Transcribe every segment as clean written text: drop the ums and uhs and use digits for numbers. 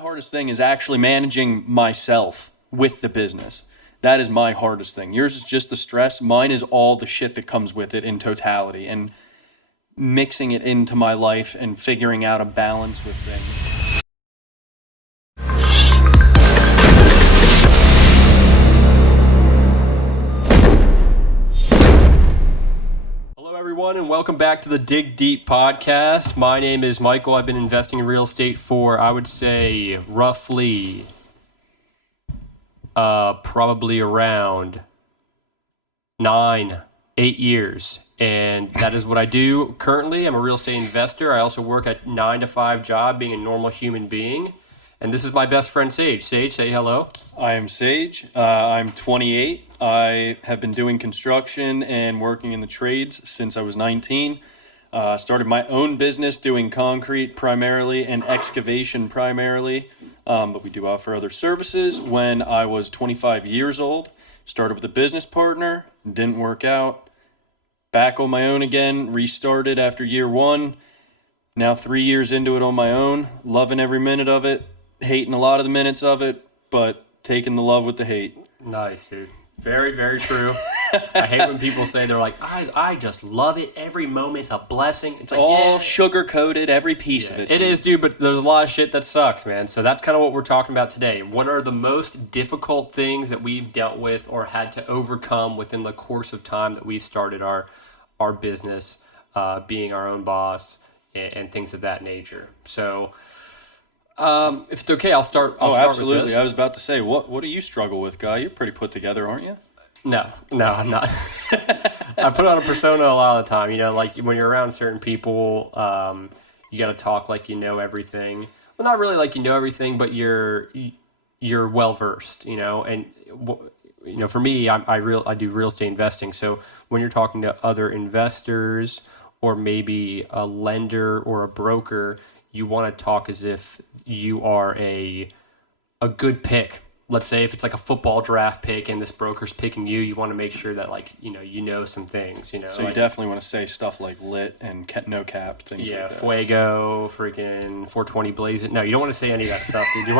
hardest thing is actually managing myself with the business. That is my hardest thing. Yours is just the stress. Mine is all the shit that comes with it in totality and mixing it into my life and figuring out a balance with things. Hello, everyone, and welcome back to the Dig Deep podcast. My name is Michael. I've been investing in real estate for, I would say, roughly, probably around 8 years. And that is what I do currently. I'm a real estate investor. I also work a 9-to-5 job being a normal human being. And this is my best friend, Sage. Sage, say hello. I am Sage. I'm 28. I have been doing construction and working in the trades since I was 19. Started my own business doing concrete primarily and excavation primarily, but we do offer other services. When I was 25 years old, started with a business partner, didn't work out. Back on my own again, restarted after year one. Now 3 years into it on my own, loving every minute of it, hating a lot of the minutes of it, but taking the love with the hate. Nice, dude. Very, very true. I hate when people say they're like, I just love it. Every moment's a blessing. It's like, all sugar-coated, every piece of it. It is, dude, but there's a lot of shit that sucks, man. So that's kind of what we're talking about today. What are the most difficult things that we've dealt with or had to overcome within the course of time that we've started our business, being our own boss, and things of that nature. So if it's okay, I'll start absolutely. with this. I was about to say, what do you struggle with, Guy? You're pretty put together, aren't you? No, I'm not. I put on a persona a lot of the time. You know, like when you're around certain people, you got to talk like you know everything. Well, not really like you know everything, but you're well versed. You know, and for me, I do real estate investing. So when you're talking to other investors or maybe a lender or a broker, you want to talk as if you are a good pick. Let's say if it's like a football draft pick and this broker's picking you, you want to make sure that you know some things. So you definitely want to say stuff like lit and no cap, things like that. Fuego, freaking 420 blaze it. No, you don't want to say any of that stuff, dude. You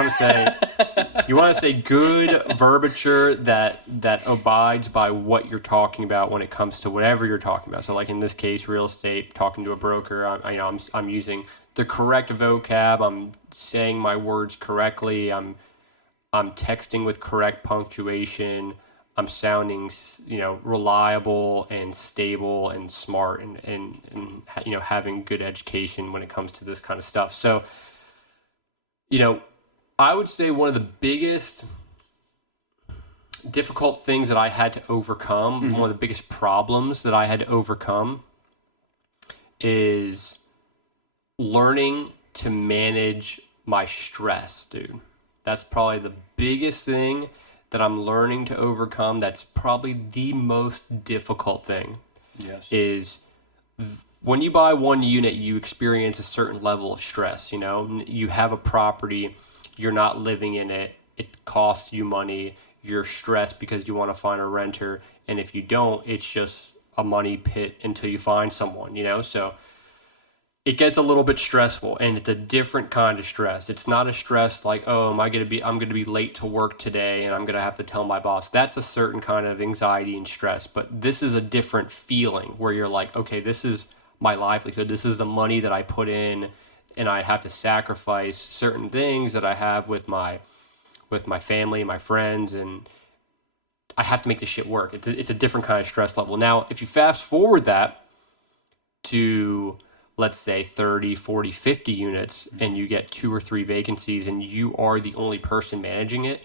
want to say good verbiage that abides by what you're talking about when it comes to whatever you're talking about. So like in this case, real estate, talking to a broker, I'm using the correct vocab. I'm saying my words correctly. I'm texting with correct punctuation. I'm sounding, reliable and stable and smart and having good education when it comes to this kind of stuff. So, I would say one of the biggest difficult things that I had to overcome, one of the biggest problems that I had to overcome is learning to manage my stress, dude. That's probably the biggest thing that I'm learning to overcome. That's probably the most difficult thing. Yes. Is when you buy one unit, you experience a certain level of stress. You have a property, you're not living in it. It costs you money. You're stressed because you want to find a renter. And if you don't, it's just a money pit until you find someone, So it gets a little bit stressful, and it's a different kind of stress. It's not a stress like, I'm going to be late to work today and I'm going to have to tell my boss. That's a certain kind of anxiety and stress, but this is a different feeling where you're like, okay, this is my livelihood. This is the money that I put in, and I have to sacrifice certain things that I have with my family, my friends, and I have to make this shit work. It's a different kind of stress level. Now, if you fast forward that to, let's say 30, 40, 50 units, and you get 2 or 3 vacancies and you are the only person managing it,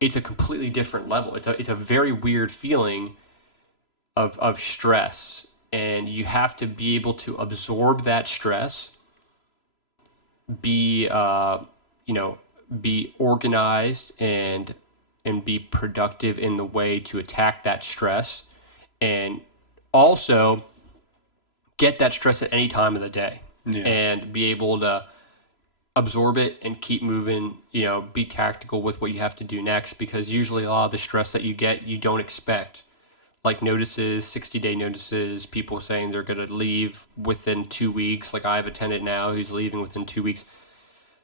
it's a completely different level. It's a very weird feeling of stress, and you have to be able to absorb that stress, be organized and be productive in the way to attack that stress, and also get that stress at any time of the day, and be able to absorb it and keep moving, be tactical with what you have to do next, because usually a lot of the stress that you get, you don't expect. Like notices, 60-day notices, people saying they're going to leave within 2 weeks. Like I have a tenant now who's leaving within 2 weeks.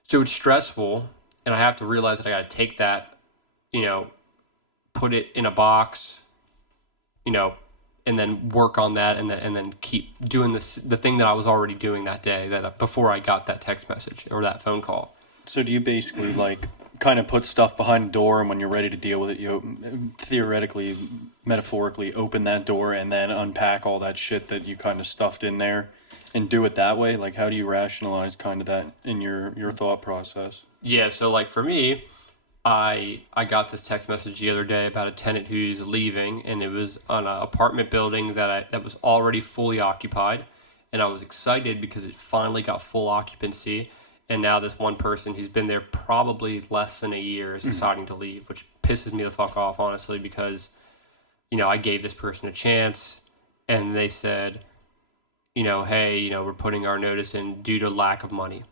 So it's stressful, and I have to realize that I got to take that, put it in a box, and then work on that, and then keep doing the thing that I was already doing that day before I got that text message or that phone call. So do you basically like kind of put stuff behind the door, and when you're ready to deal with it, you theoretically, metaphorically open that door and then unpack all that shit that you kind of stuffed in there and do it that way? Like, how do you rationalize kind of that in your thought process? Yeah, so like for me, I got this text message the other day about a tenant who's leaving, and it was on an apartment building that was already fully occupied, and I was excited because it finally got full occupancy, and now this one person who's been there probably less than a year is deciding to leave, which pisses me the fuck off, honestly, because I gave this person a chance, and they said, hey, we're putting our notice in due to lack of money,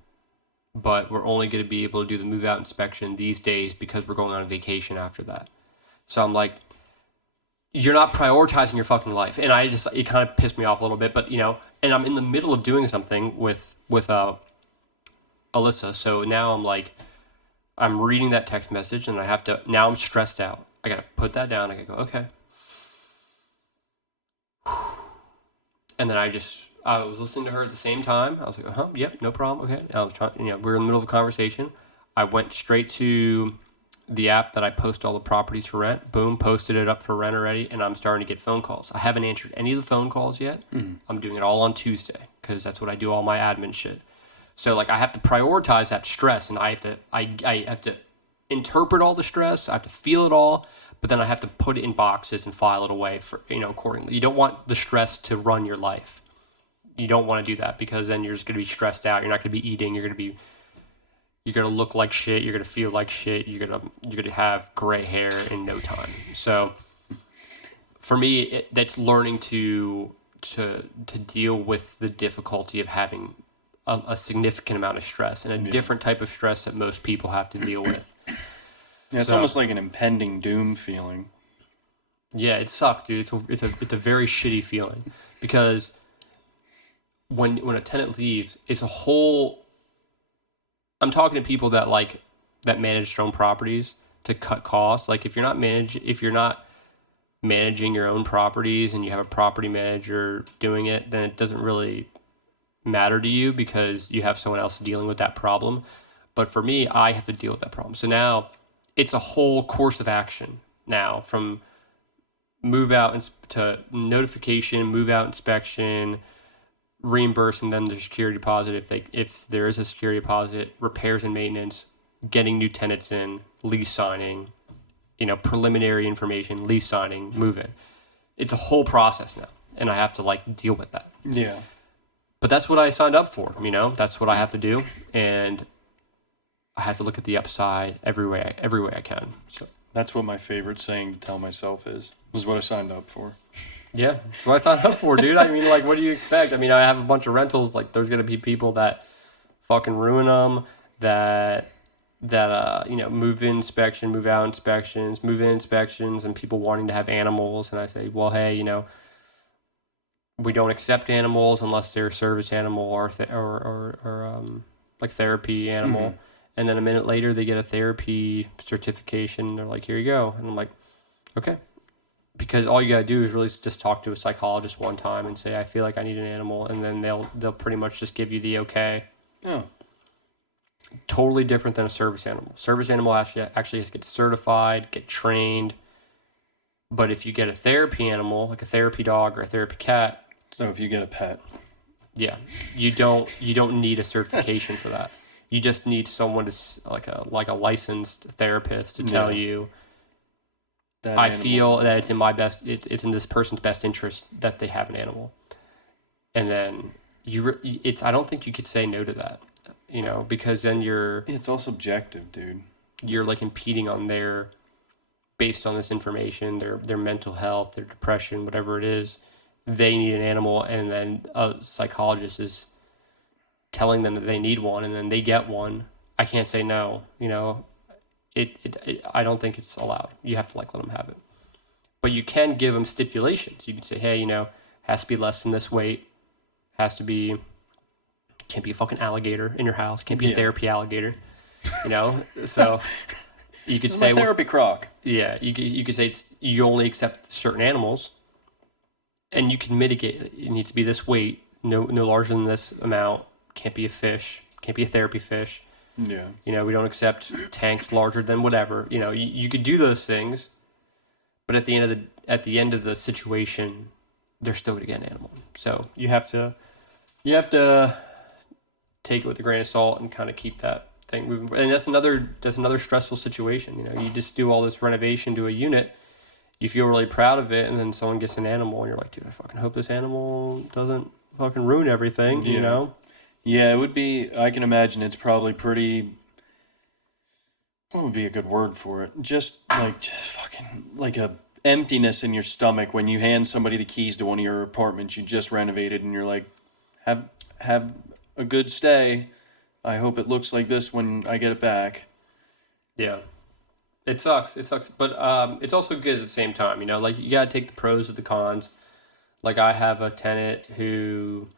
but we're only going to be able to do the move out inspection these days because we're going on vacation after that. So I'm like, you're not prioritizing your fucking life. And it kind of pissed me off a little bit, but and I'm in the middle of doing something with Alyssa. So now I'm like, I'm reading that text message, and now I'm stressed out. I got to put that down. I got to go, okay. And then I was listening to her at the same time. I was like, yep, no problem, okay. And I was trying, we were in the middle of a conversation. I went straight to the app that I post all the properties for rent. Boom, posted it up for rent already, and I'm starting to get phone calls. I haven't answered any of the phone calls yet. I'm doing it all on Tuesday because that's what I do all my admin shit. So like I have to prioritize that stress, and I have to interpret all the stress. I have to feel it all, but then I have to put it in boxes and file it away for accordingly. You don't want the stress to run your life. You don't want to do that because then you're just going to be stressed out. You're not going to be eating. You're going to look like shit. You're going to feel like shit. You're going to have gray hair in no time. So for me, that's learning to deal with the difficulty of having a significant amount of stress and a different type of stress that most people have to deal with. Yeah, it's almost like an impending doom feeling. Yeah, it sucks, dude. It's a very shitty feeling because when a tenant leaves, it's a whole. I'm talking to people that manage their own properties to cut costs. Like if you're not managing your own properties and you have a property manager doing it, then it doesn't really matter to you because you have someone else dealing with that problem. But for me, I have to deal with that problem. So now it's a whole course of action now, from move out to notification, move out inspection, reimbursing them their security deposit if there is a security deposit, repairs and maintenance, getting new tenants in, lease signing, preliminary information, lease signing, move in. It's a whole process now, and I have to deal with that. Yeah. But that's what I signed up for, that's what I have to do, and I have to look at the upside every way I can. So That's what my favorite saying to tell myself is. This is what I signed up for. yeah, that's what I signed up for, dude. I mean, what do you expect? I mean, I have a bunch of rentals. There's gonna be people that fucking ruin them. That move in inspection, move out inspections, move in inspections, and people wanting to have animals. And I say, well, hey, we don't accept animals unless they're a service animal or therapy animal. Mm-hmm. And then a minute later, they get a therapy certification. They're like, here you go. And I'm like, okay. Because all you got to do is really just talk to a psychologist one time and say, I feel like I need an animal. And then they'll pretty much just give you the okay. Oh. Totally different than a service animal. Service animal actually has to get certified, get trained. But if you get a therapy animal, like a therapy dog or a therapy cat. So if you get a pet. Yeah. You don't need a certification for that. You just need someone to like a licensed therapist to tell you, I feel that it's in my it's in this person's best interest that they have an animal. And then I don't think you could say no to that, because then it's all subjective, dude. You're impeding on based on this information, their mental health, their depression, whatever it is, they need an animal, and then a psychologist is telling them that they need one, and then they get one. I can't say no. I don't think it's allowed. You have to let them have it, but you can give them stipulations. You can say, hey, has to be less than this weight, can't be a fucking alligator in your house, can't be a therapy alligator. you know. So you could This is say, my therapy crock. yeah, you could say you only accept certain animals, and you can mitigate it. You need to be this weight, no larger than this amount. Can't be a fish. Can't be a therapy fish. Yeah. You know, we don't accept tanks larger than whatever. You know, you could do those things, but at the end of the situation, they're still gonna get an animal. So you have to take it with a grain of salt and kind of keep that thing moving. And that's another stressful situation. You know, you just do all this renovation to a unit, you feel really proud of it, and then someone gets an animal, and you're like, dude, I fucking hope this animal doesn't fucking ruin everything. You Yeah. know? Yeah, it would be. I can imagine it's probably pretty. What would be a good word for it? Just fucking like a emptiness in your stomach when you hand somebody the keys to one of your apartments you just renovated, and you're like, have a good stay. I hope it looks like this when I get it back. Yeah. It sucks. It sucks, but it's also good at the same time. You know, like you gotta take the pros of the cons. Like I have a tenant who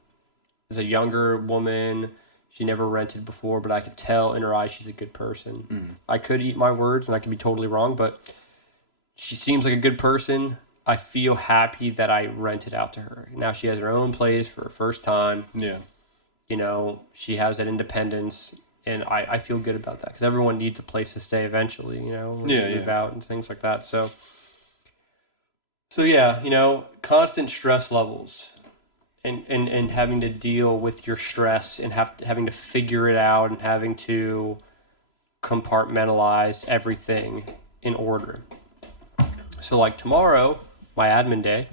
is a younger woman. She never rented before, but I could tell in her eyes she's a good person. I could eat my words and I could be totally wrong, but she seems like a good person. I feel happy that I rented out to her. Now she has her own place for her first time. Yeah. You know, she has that independence, and I feel good about that because everyone needs a place to stay eventually, you know, when Yeah, they move yeah. out and things like that. So yeah, you know, constant stress levels and having to deal with your stress and having to figure it out and having to compartmentalize everything in order. So like tomorrow, my admin day,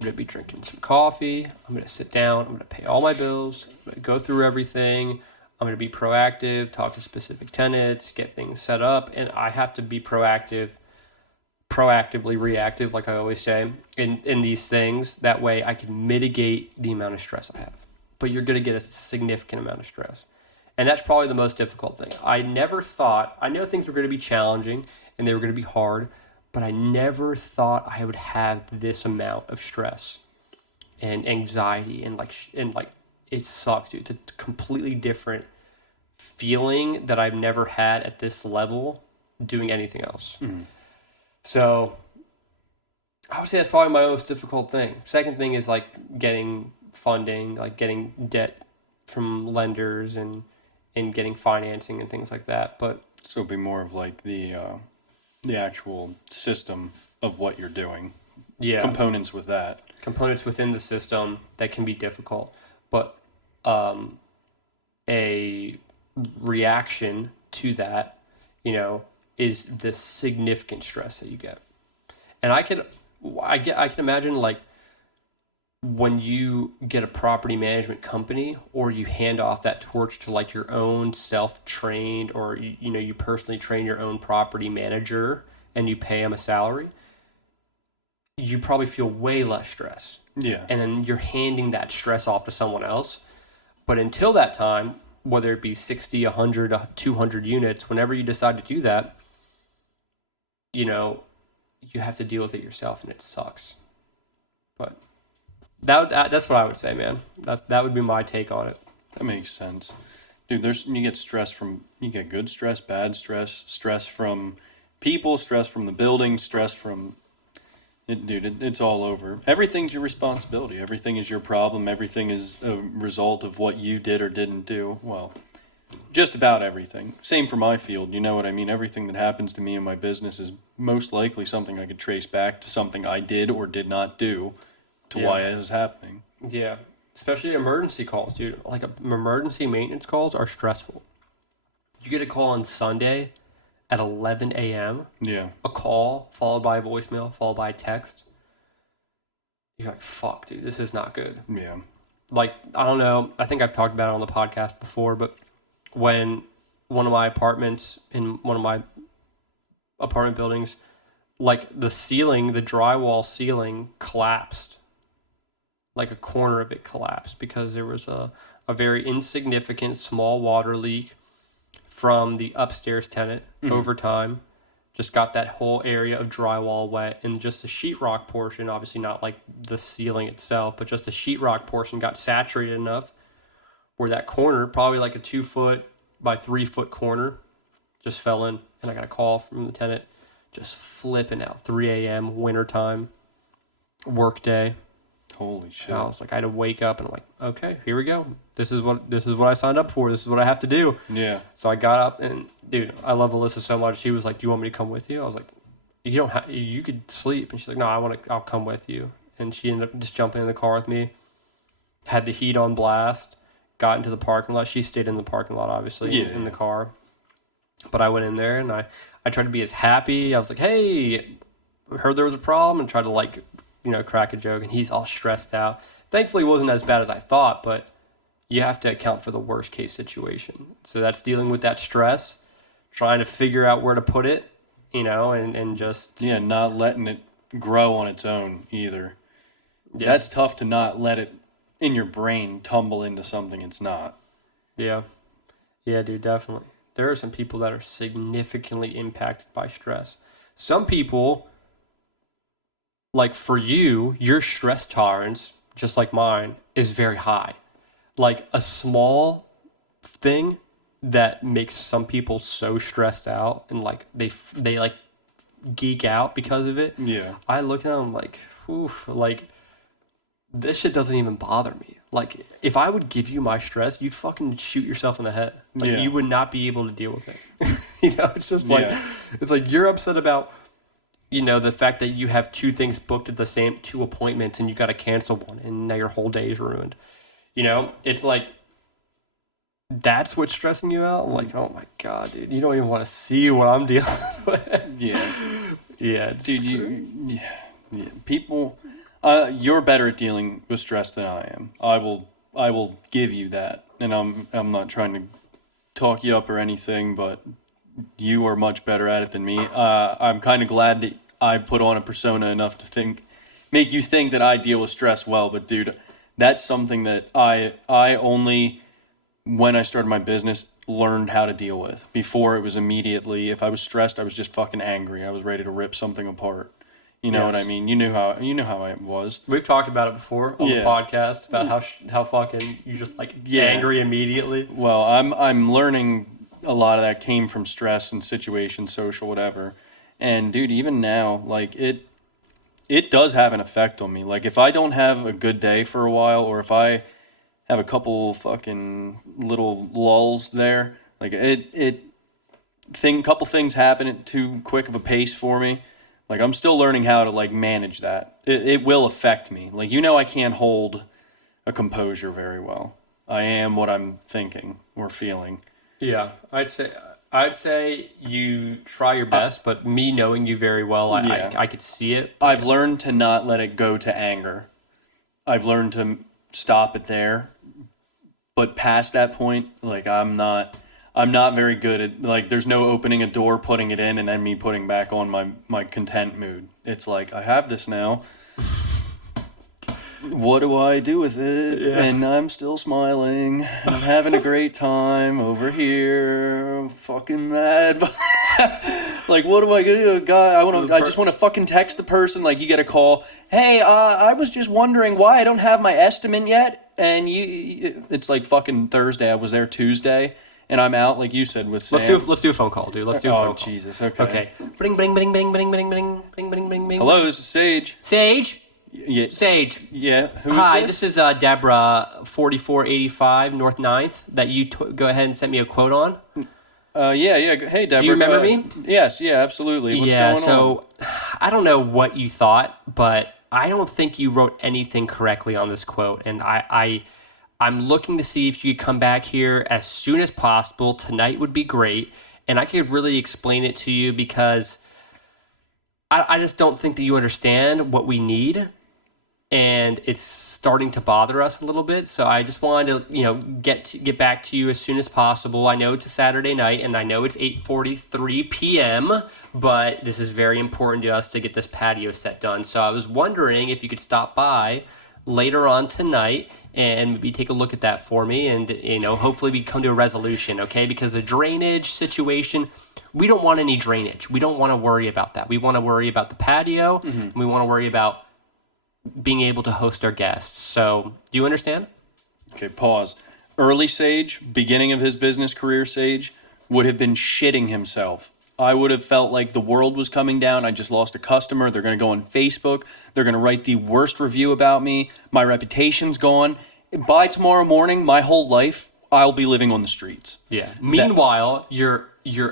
I'm going to be drinking some coffee. I'm going to sit down. I'm going to pay all my bills. I'm going to go through everything. I'm going to be proactive, talk to specific tenants, get things set up. And I have to be proactively reactive, like I always say, in these things. That way I can mitigate the amount of stress I have. But you're going to get a significant amount of stress. And that's probably the most difficult thing. I know things were going to be challenging and they were going to be hard, but I never thought I would have this amount of stress and anxiety and it sucks, dude. It's a completely different feeling that I've never had at this level doing anything else. So I would say that's probably my most difficult thing. Second thing is like getting funding, like getting debt from lenders and getting financing and things like that. But So it'd be more of like the actual system of what you're doing. yeah, Components with that. components within the system that can be difficult. But a reaction to that, you know, is the significant stress that you get. And I can imagine like when you get a property management company or you hand off that torch to like your own self-trained or you personally train your own property manager and you pay him a salary, you probably feel way less stress. Yeah. And then you're handing that stress off to someone else. But until that time, whether it be 60, 100, 200 units, whenever you decide to do that, you know, you have to deal with it yourself and it sucks. But that's what I would say, man. That would be my take on it. That makes sense. Dude, you get good stress, bad stress, stress from people, stress from the building, stress from it, dude, it's all over. Everything's your responsibility. Everything is your problem. Everything is a result of what you did or didn't do. Well, just about everything. Same for my field. You know what I mean? Everything that happens to me in my business is most likely something I could trace back to something I did or did not do to why it is happening. Yeah. Especially emergency calls, dude. Like emergency maintenance calls are stressful. You get a call on Sunday at 11 a.m. Yeah. A call followed by a voicemail, followed by a text. You're like, fuck, dude, this is not good. Yeah. Like, I don't know. I think I've talked about it on the podcast before, but when one of my apartments in one of my apartment buildings, like the drywall ceiling collapsed. Like a corner of it collapsed because there was a very insignificant small water leak from the upstairs tenant over time. Just got that whole area of drywall wet, and just the sheetrock portion, obviously not like the ceiling itself, but just the sheetrock portion got saturated enough where that corner, probably like a 2 foot by 3 foot corner, Just fell in, and I got a call from the tenant, just flipping out. 3 a.m. wintertime, work day. Holy shit. And I was like, I had to wake up, and I'm like, okay, here we go. This is what I signed up for. This is what I have to do. Yeah. So I got up, and dude, I love Alyssa so much. She was like, "Do you want me to come with you?" I was like, "You don't have. You could sleep." And she's like, "No, I'll come with you." And she ended up just jumping in the car with me. Had the heat on blast. Got into the parking lot. She stayed in the parking lot, obviously, in the car. But I went in there, and I tried to be as happy. I was like, "Hey, heard there was a problem," and tried to crack a joke. And he's all stressed out. Thankfully, it wasn't as bad as I thought, but you have to account for the worst case situation. So that's dealing with that stress, trying to figure out where to put it, and just... Yeah, not letting it grow on its own either. Yeah. That's tough to not let it, in your brain, tumble into something it's not. Yeah. Yeah, dude, definitely. There are some people that are significantly impacted by stress. Some people, like for you, your stress tolerance, just like mine, is very high. Like a small thing that makes some people so stressed out and like they like geek out because of it. Yeah. I look at them like, like this shit doesn't even bother me. Like if I would give you my stress, you'd fucking shoot yourself in the head. Like you would not be able to deal with it. It's just like it's like you're upset about the fact that you have two things booked at the same 2 appointments and you got to cancel one and now your whole day is ruined. It's like, that's what's stressing you out? I'm like, oh my God, dude, you don't even want to see what I'm dealing with. Yeah. Yeah. Dude, people, you're better at dealing with stress than I am. I will give you that. And I'm not trying to talk you up or anything, but you are much better at it than me. I'm kind of glad that I put on a persona enough to make you think that I deal with stress well, but dude, that's something that I only, when I started my business, learned how to deal with. Before, it was immediately, if I was stressed, I was just fucking angry. I was ready to rip something apart. You know what I mean? You knew how I was. We've talked about it before on the podcast about how fucking you just like angry immediately. Well, I'm learning a lot of that came from stress and situation, social, whatever. And dude, even now, like it does have an effect on me. Like if I don't have a good day for a while, or if I have a couple fucking little lulls there, like couple things happen at too quick of a pace for me. Like I'm still learning how to like manage that. It will affect me. Like I can't hold a composure very well. I am what I'm thinking or feeling. Yeah, I'd say you try your best, but me knowing you very well, I could see it. I've learned to not let it go to anger. I've learned to stop it there. But past that point, like I'm not very good at, like, there's no opening a door, putting it in, and then me putting back on my content mood. It's like, I have this now. What do I do with it? Yeah. And I'm still smiling. And I'm having a great time over here. I'm fucking mad. Like, what am I gonna do? I just want to fucking text the person. Like, you get a call. Hey, I was just wondering why I don't have my estimate yet. And it's like fucking Thursday. I was there Tuesday. And I'm out, like you said, with Sam. Let's do a phone call, dude. Let's do a phone call. Oh, Jesus. Okay. Bring, bring, bring, bring, bring, bring, bring, bring, bring, bring, bring. Hello, this is Sage. Sage? Yeah. Sage. Yeah. Who is Hi, this is Deborah, 4485 North 9th, that you go ahead and sent me a quote on. Yeah. Hey, Deborah. Do you remember me? Yes, absolutely. What's going on? So I don't know what you thought, but I don't think you wrote anything correctly on this quote, and I'm looking to see if you could come back here as soon as possible. Tonight would be great, and I could really explain it to you because I just don't think that you understand what we need, and it's starting to bother us a little bit. So I just wanted to, get back to you as soon as possible. I know it's a Saturday night, and I know it's 8:43 p.m., but this is very important to us to get this patio set done. So I was wondering if you could stop by later on tonight and maybe take a look at that for me, and hopefully we come to a resolution, okay? Because the drainage situation, we don't want any drainage. We don't want to worry about that. We want to worry about the patio, and we want to worry about being able to host our guests. So, do you understand? Okay, pause. Early Sage, beginning of his business career Sage, would have been shitting himself. I would have felt like the world was coming down. I just lost a customer. They're going to go on Facebook. They're going to write the worst review about me. My reputation's gone. By tomorrow morning, my whole life, I'll be living on the streets. Yeah. Meanwhile, you're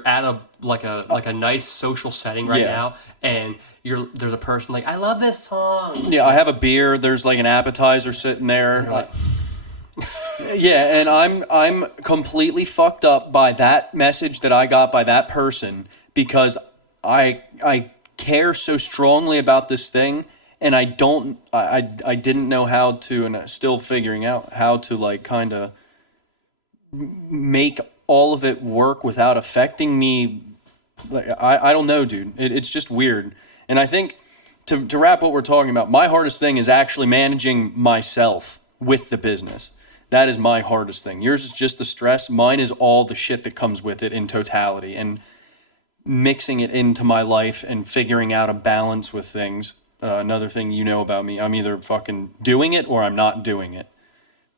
at a nice social setting right Yeah. now, and there's a person like, I love this song. Yeah, I have a beer. There's like an appetizer sitting there. You're like, Yeah, and I'm completely fucked up by that message that I got by that person because I care so strongly about this thing, and I didn't know how to, and I'm still figuring out how to like kind of make all of it work without affecting me. Like I don't know, dude. It's just weird, and I think to wrap what we're talking about, my hardest thing is actually managing myself with the business. That is my hardest thing. Yours is just the stress. Mine is all the shit that comes with it in totality and mixing it into my life and figuring out a balance with things. Another thing you know about me, I'm either fucking doing it or I'm not doing it.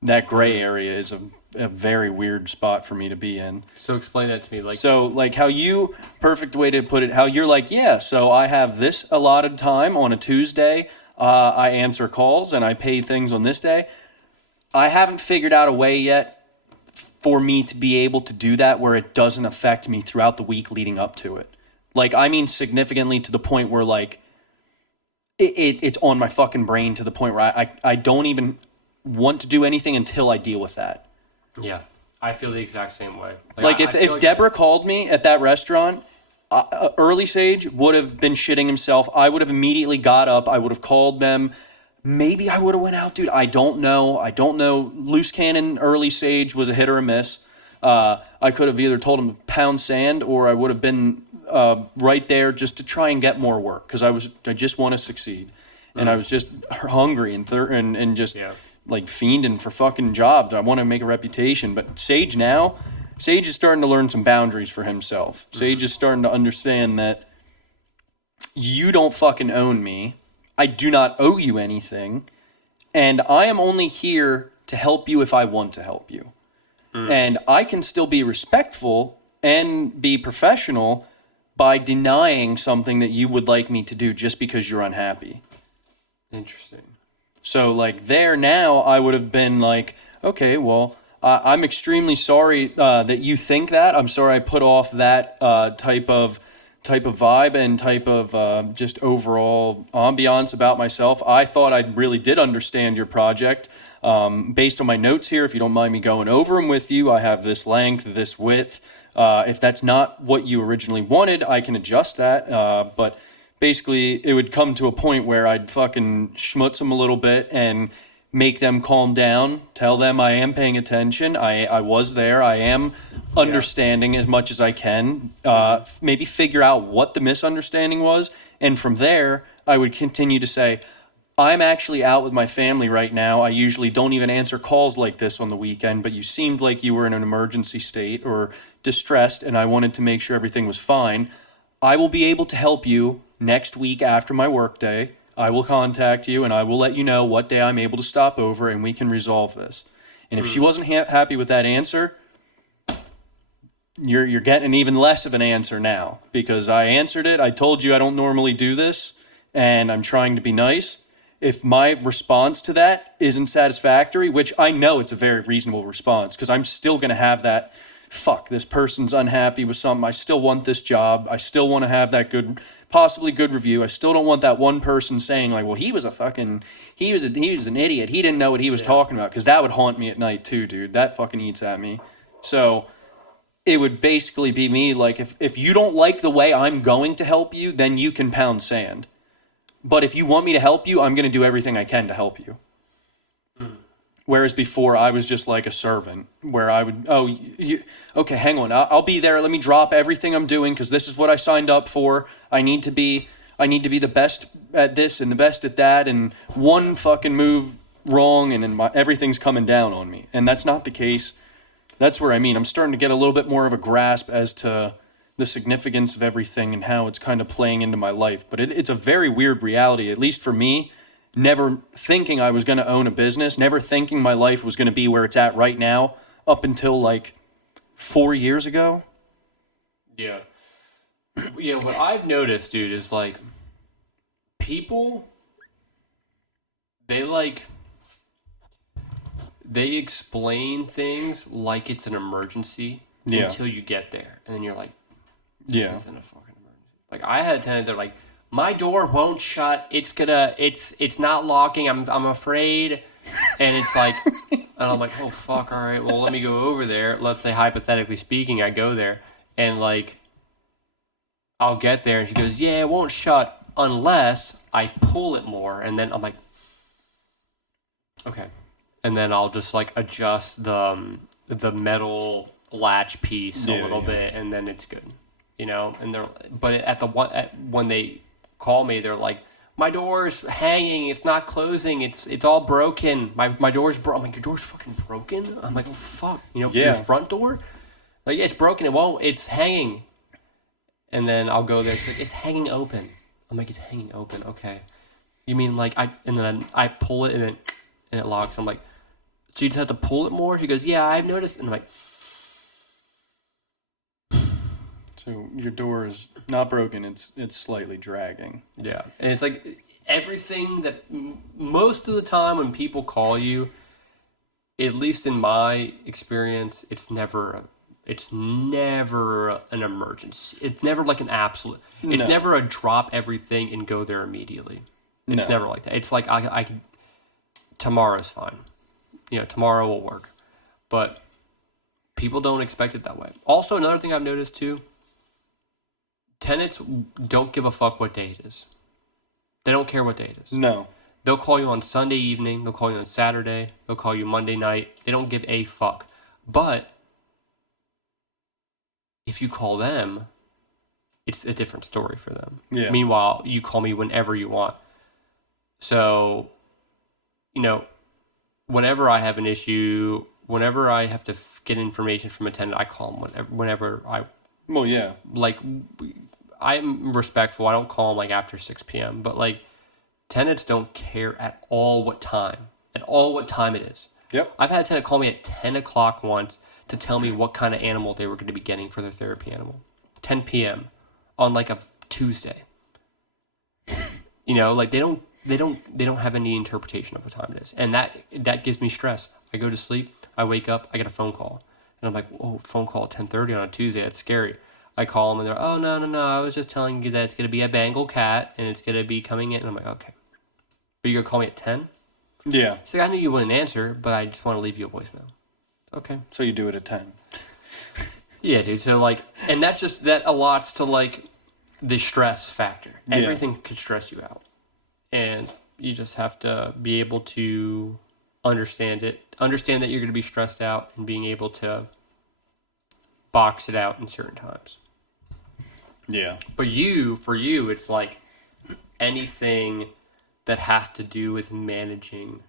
That gray area is a very weird spot for me to be in. so explain that to me. Like, So, like how you, perfect way to put it, how you're like, yeah, so I have this allotted time on a Tuesday. I answer calls and I pay things on this day. I haven't figured out a way yet for me to be able to do that where it doesn't affect me throughout the week leading up to it. Like, I mean, significantly to the point where, like, it's on my fucking brain to the point where I don't even want to do anything until I deal with that. yeah, I feel the exact same way. Like, I if feel like Deborah called me at that restaurant, early Sage would have been shitting himself. I would have immediately got up. I would have called them. Maybe I would have went out, dude. I don't know. Loose cannon early Sage was a hit or a miss. I could have either told him to pound sand, or I would have been right there just to try and get more work because I just want to succeed, and I was just hungry and just like fiending for fucking jobs. I want to make a reputation. But Sage is starting to learn some boundaries for himself. Sage is starting to understand that you don't fucking own me. I do not owe you anything, and I am only here to help you if I want to help you. And I can still be respectful and be professional by denying something that you would like me to do just because you're unhappy. Interesting. So, like, there now, I would have been like, okay, well, I'm extremely sorry that you think that. I'm sorry I put off that type of vibe and type of just overall ambiance about myself. I thought I really did understand your project. Based on my notes here, if you don't mind me going over them with you, I have this length, this width. If that's not what you originally wanted, I can adjust that. But basically, it would come to a point where I'd fucking schmutz them a little bit and make them calm down, tell them I am paying attention, I was there, I am understanding as much as I can, maybe figure out what the misunderstanding was, and from there, I would continue to say, I'm actually out with my family right now. I usually don't even answer calls like this on the weekend, but you seemed like you were in an emergency state or distressed, and I wanted to make sure everything was fine. I will be able to help you next week after my workday. I will contact you, and I will let you know what day I'm able to stop over, and we can resolve this. And if she wasn't happy with that answer, you're getting even less of an answer now, because I answered it. I told you I don't normally do this, and I'm trying to be nice. If my response to that isn't satisfactory, which I know it's a very reasonable response, because I'm still going to have that, fuck, this person's unhappy with something. I still want this job. I still want to have that possibly good review. I still don't want that one person saying like, well, he was an idiot. He didn't know what he was talking about, because that would haunt me at night too, dude. That fucking eats at me. So it would basically be me like, if you don't like the way I'm going to help you, then you can pound sand. But if you want me to help you, I'm going to do everything I can to help you. Whereas before, I was just like a servant, where I would, okay, hang on, I'll be there. Let me drop everything I'm doing, because this is what I signed up for. I need to be the best at this and the best at that, and one fucking move wrong, and then everything's coming down on me. And that's not the case. That's where I'm starting to get a little bit more of a grasp as to the significance of everything and how it's kind of playing into my life. But it's a very weird reality, at least for me. Never thinking I was going to own a business, never thinking my life was going to be where it's at right now, up until like 4 years ago. Yeah. Yeah, what I've noticed, dude, is like people they like they explain things like it's an emergency Yeah. until you get there. And then you're like, this Yeah. isn't a fucking emergency. Like I had a tenant that like, my door won't shut. It's not locking. I'm afraid. And it's like, and I'm like, oh fuck, all right, well let me go over there. Let's say hypothetically speaking, I go there and like I'll get there and she goes, yeah, it won't shut unless I pull it more. And then I'm like, okay. And then I'll just like adjust the metal latch piece a little bit, and then it's good, you know. And they're when they call me, they're like, my door's hanging, it's not closing, it's all broken. My door's broken. I'm like, your door's fucking broken? I'm like, oh fuck, you know, your front door, like it's broken. It's hanging. And then I'll go there. She's like, it's hanging open. I'm like, it's hanging open. Okay. You mean like and then I pull it and it locks. I'm like, so you just have to pull it more? She goes, yeah, I've noticed. And I'm like, So your door is not broken. It's slightly dragging. yeah. And it's like everything that most of the time when people call you, at least in my experience, it's never an emergency. It's never like an absolute. It's No. never a drop everything and go there immediately. It's No. never like that. It's like I could, tomorrow's fine. You know, tomorrow will work. But people don't expect it that way. Also, another thing I've noticed too, tenants don't give a fuck what day it is. They don't care what day it is. No. They'll call you on Sunday evening. They'll call you on Saturday. They'll call you Monday night. They don't give a fuck. But if you call them, it's a different story for them. Yeah. Meanwhile, you call me whenever you want. So, you know, whenever I have an issue, whenever I have to get information from a tenant, I call them whenever I, Well, yeah. like, I'm respectful. I don't call them like after 6 p.m. But like, tenants don't care at all what time it is. Yep. I've had a tenant call me at 10 o'clock once to tell me what kind of animal they were going to be getting for their therapy animal. 10 p.m. on like a Tuesday. You know, like they don't have any interpretation of what time it is. And that gives me stress. I go to sleep, I wake up, I get a phone call. And I'm like, oh, phone call at 10:30 on a Tuesday, that's scary. I call them and they're, oh, no, I was just telling you that it's going to be a Bengal cat and it's going to be coming in. And I'm like, okay. But you're going to call me at 10? Yeah. She's like, I knew you wouldn't answer, but I just want to leave you a voicemail. Okay. So you do it at 10. Yeah, dude. So, like, and that allots to, like, the stress factor. Yeah. Everything could stress you out. And you just have to be able to understand it. Understand that you're going to be stressed out and being able to box it out in certain times. Yeah. But for you, it's like anything that has to do with managing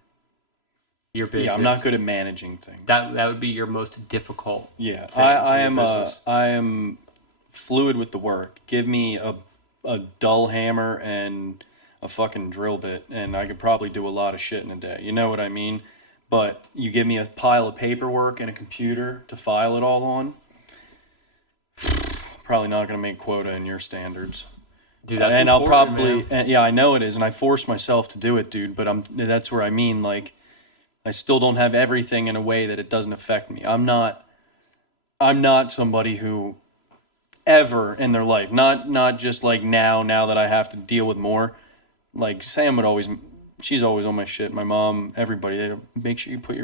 your business. Yeah, I'm not good at managing things. That would be your most difficult. Yeah, thing I in your am business. I am fluid with the work. Give me a dull hammer and a fucking drill bit, and I could probably do a lot of shit in a day. You know what I mean? But you give me a pile of paperwork and a computer to file it all on, probably not going to make quota in your standards. Dude, that's and important, I'll probably man. and yeah, I know it is, and I force myself to do it, dude. But that's where I mean, like, I still don't have everything in a way that it doesn't affect me. I'm not somebody who ever in their life, not just like now that I have to deal with more. Like Sam she's always on my shit. My mom, everybody, they make sure you put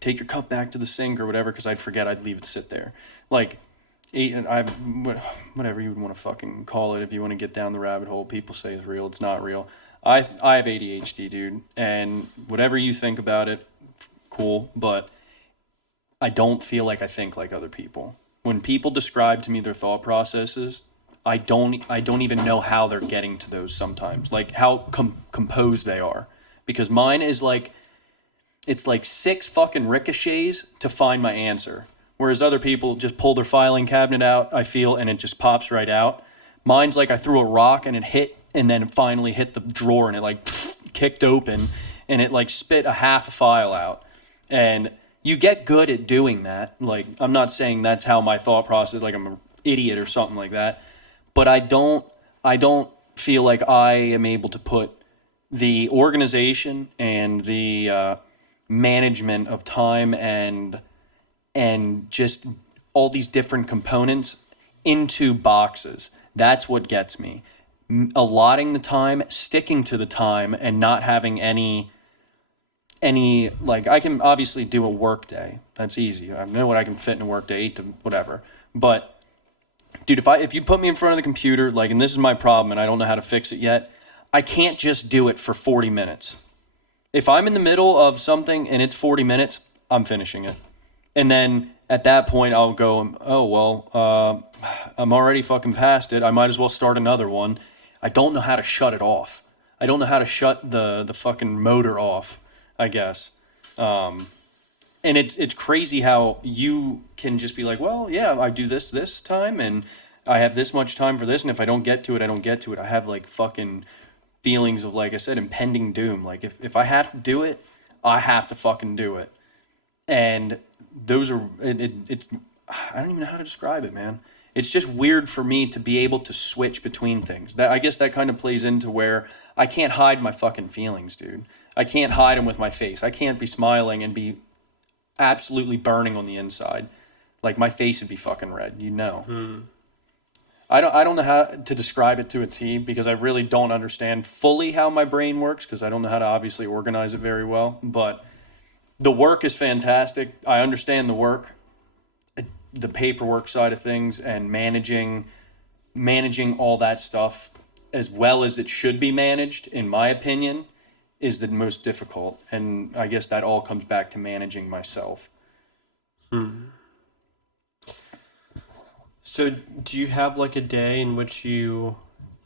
take your cup back to the sink or whatever, because I'd forget, I'd leave it sit there. Like, whatever you would want to fucking call it, if you want to get down the rabbit hole, people say is real, it's not real. I have ADHD, dude, and whatever you think about it, cool, but I don't feel like I think like other people. When people describe to me their thought processes, I don't even know how they're getting to those sometimes, like how composed they are, because mine is like, it's like 6 fucking ricochets to find my answer. Whereas other people just pull their filing cabinet out, I feel, and it just pops right out. Mine's like I threw a rock and it hit, and then it finally hit the drawer and it like kicked open and it like spit a half a file out. And you get good at doing that. Like, I'm not saying that's how my thought process, like I'm an idiot or something like that. But I don't feel like I am able to put the organization and the management of time and just all these different components into boxes. That's what gets me. Allotting the time, sticking to the time, and not having any like, I can obviously do a work day. That's easy. I know what I can fit in a work day, 8 to whatever. But dude, if you put me in front of the computer, like, and this is my problem and I don't know how to fix it yet, I can't just do it for 40 minutes. If I'm in the middle of something and it's 40 minutes, I'm finishing it. And then at that point I'll go, oh well, I'm already fucking past it. I might as well start another one. I don't know how to shut it off. I don't know how to shut the fucking motor off, I guess. And it's crazy how you can just be like, well, yeah, I do this time, and I have this much time for this, and if I don't get to it, I don't get to it. I have like fucking feelings of, like I said, impending doom. Like if I have to do it, I have to fucking do it. And those are it's I don't even know how to describe it, man. It's just weird for me to be able to switch between things. That, I guess that kind of plays into where I can't hide my fucking feelings, dude. I can't hide them with my face. I can't be smiling and be absolutely burning on the inside. Like, my face would be fucking red, you know. I don't know how to describe it to a T, because I really don't understand fully how my brain works, because I don't know how to obviously organize it very well. But the work is fantastic. I understand the work, the paperwork side of things, and managing all that stuff as well as it should be managed, in my opinion, is the most difficult. And I guess that all comes back to managing myself. So do you have like a day in which you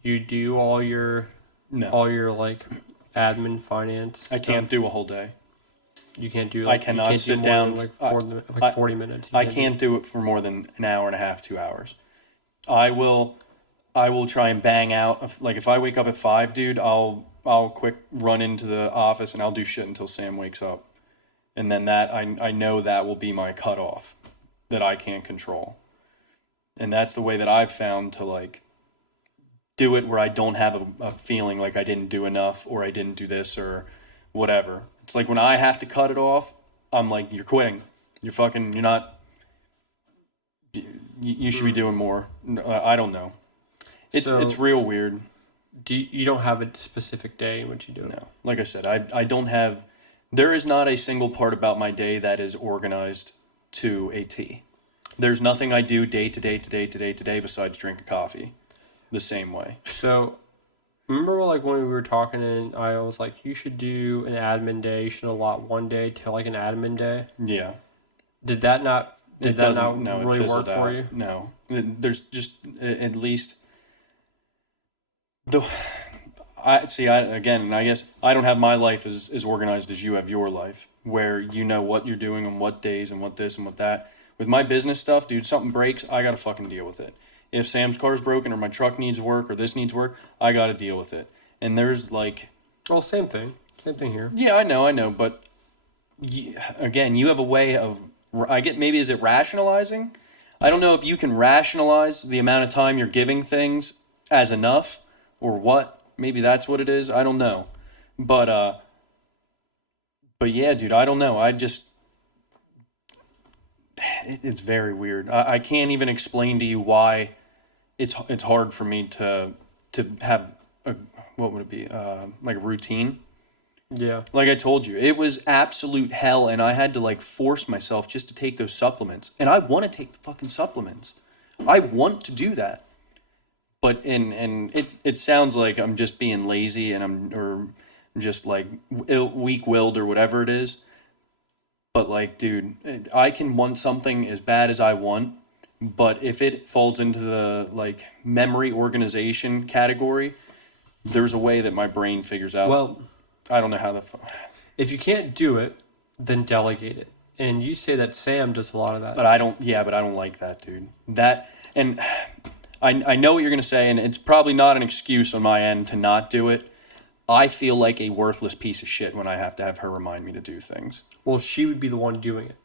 do all your like admin, finance I stuff? can't do a whole day. You can't do. I cannot you can't sit do down. more than, like 40 minutes. I can't do it for more than an hour and a half, 2 hours. I will try and bang out. Like, if I wake up at 5, dude, I'll quick run into the office and I'll do shit until Sam wakes up, and then that I know that will be my cutoff that I can't control. And that's the way that I've found to, like, do it, where I don't have a feeling like I didn't do enough or I didn't do this or whatever. It's like when I have to cut it off, I'm like, you're quitting. You're not, you should be doing more. I don't know. It's real weird. You don't have a specific day in which you do it? No. Like I said, I don't have, there is not a single part about my day that is organized to a T. There's nothing I do day to day besides drink a coffee the same way. So, remember like when we were talking and I was like, you should do an admin day. You should allot one day to like an admin day. Yeah. Did that not really work for you? No. There's just at least again, and I guess I don't have my life as organized as you have your life, where you know what you're doing on what days and what this and what that. With my business stuff, dude, something breaks, I gotta fucking deal with it. If Sam's car's broken or my truck needs work or this needs work, I gotta deal with it. And there's like... Well, same thing. Same thing here. Yeah, I know, but again, you have a way of... maybe is it rationalizing? I don't know if you can rationalize the amount of time you're giving things as enough or what. Maybe that's what it is. I don't know. But yeah, dude, I don't know. It's very weird. I can't even explain to you why it's hard for me to have what would it be, like a routine. Yeah. Like I told you, it was absolute hell, and I had to like force myself just to take those supplements. And I want to take the fucking supplements. I want to do that. But it sounds like I'm just being lazy or just like weak-willed or whatever it is. But like, dude, I can want something as bad as I want, but if it falls into the like memory organization category, there's a way that my brain figures out. Well, I don't know how if you can't do it, then delegate it. And you say that Sam does a lot of that. But I don't like that, dude. And I know what you're going to say, and it's probably not an excuse on my end to not do it. I feel like a worthless piece of shit when I have to have her remind me to do things. Well, she would be the one doing it.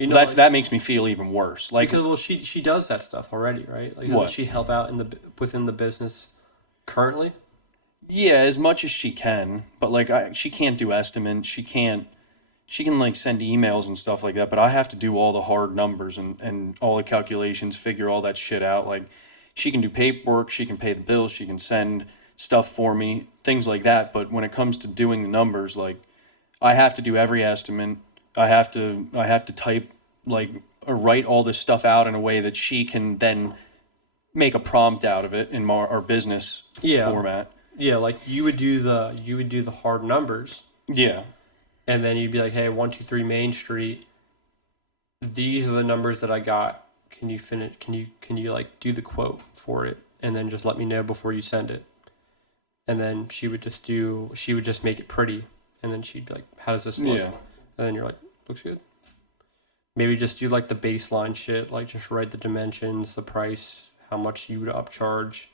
You know, that makes me feel even worse. Like, because well, she does that stuff already, right? Like, what? doesn't she help out within the business currently? Yeah, as much as she can, but like she can't do estimates. She can like send emails and stuff like that, but I have to do all the hard numbers and all the calculations, figure all that shit out. Like she can do paperwork, she can pay the bills, she can send stuff for me, things like that. But when it comes to doing the numbers, like I have to do every estimate. I have to type like or write all this stuff out in a way that she can then make a prompt out of it in our business Yeah. format. Yeah, like you would do the hard numbers, Yeah. and then you'd be like, hey, 123 Main Street. These are the numbers that I got. Can you finish? Can you like do the quote for it, and then just let me know before you send it. And then she would just make it pretty, and then she'd be like, how does this look? Yeah. And then you're like, looks good. Maybe just do like the baseline shit, like just write the dimensions, the price, how much you would upcharge,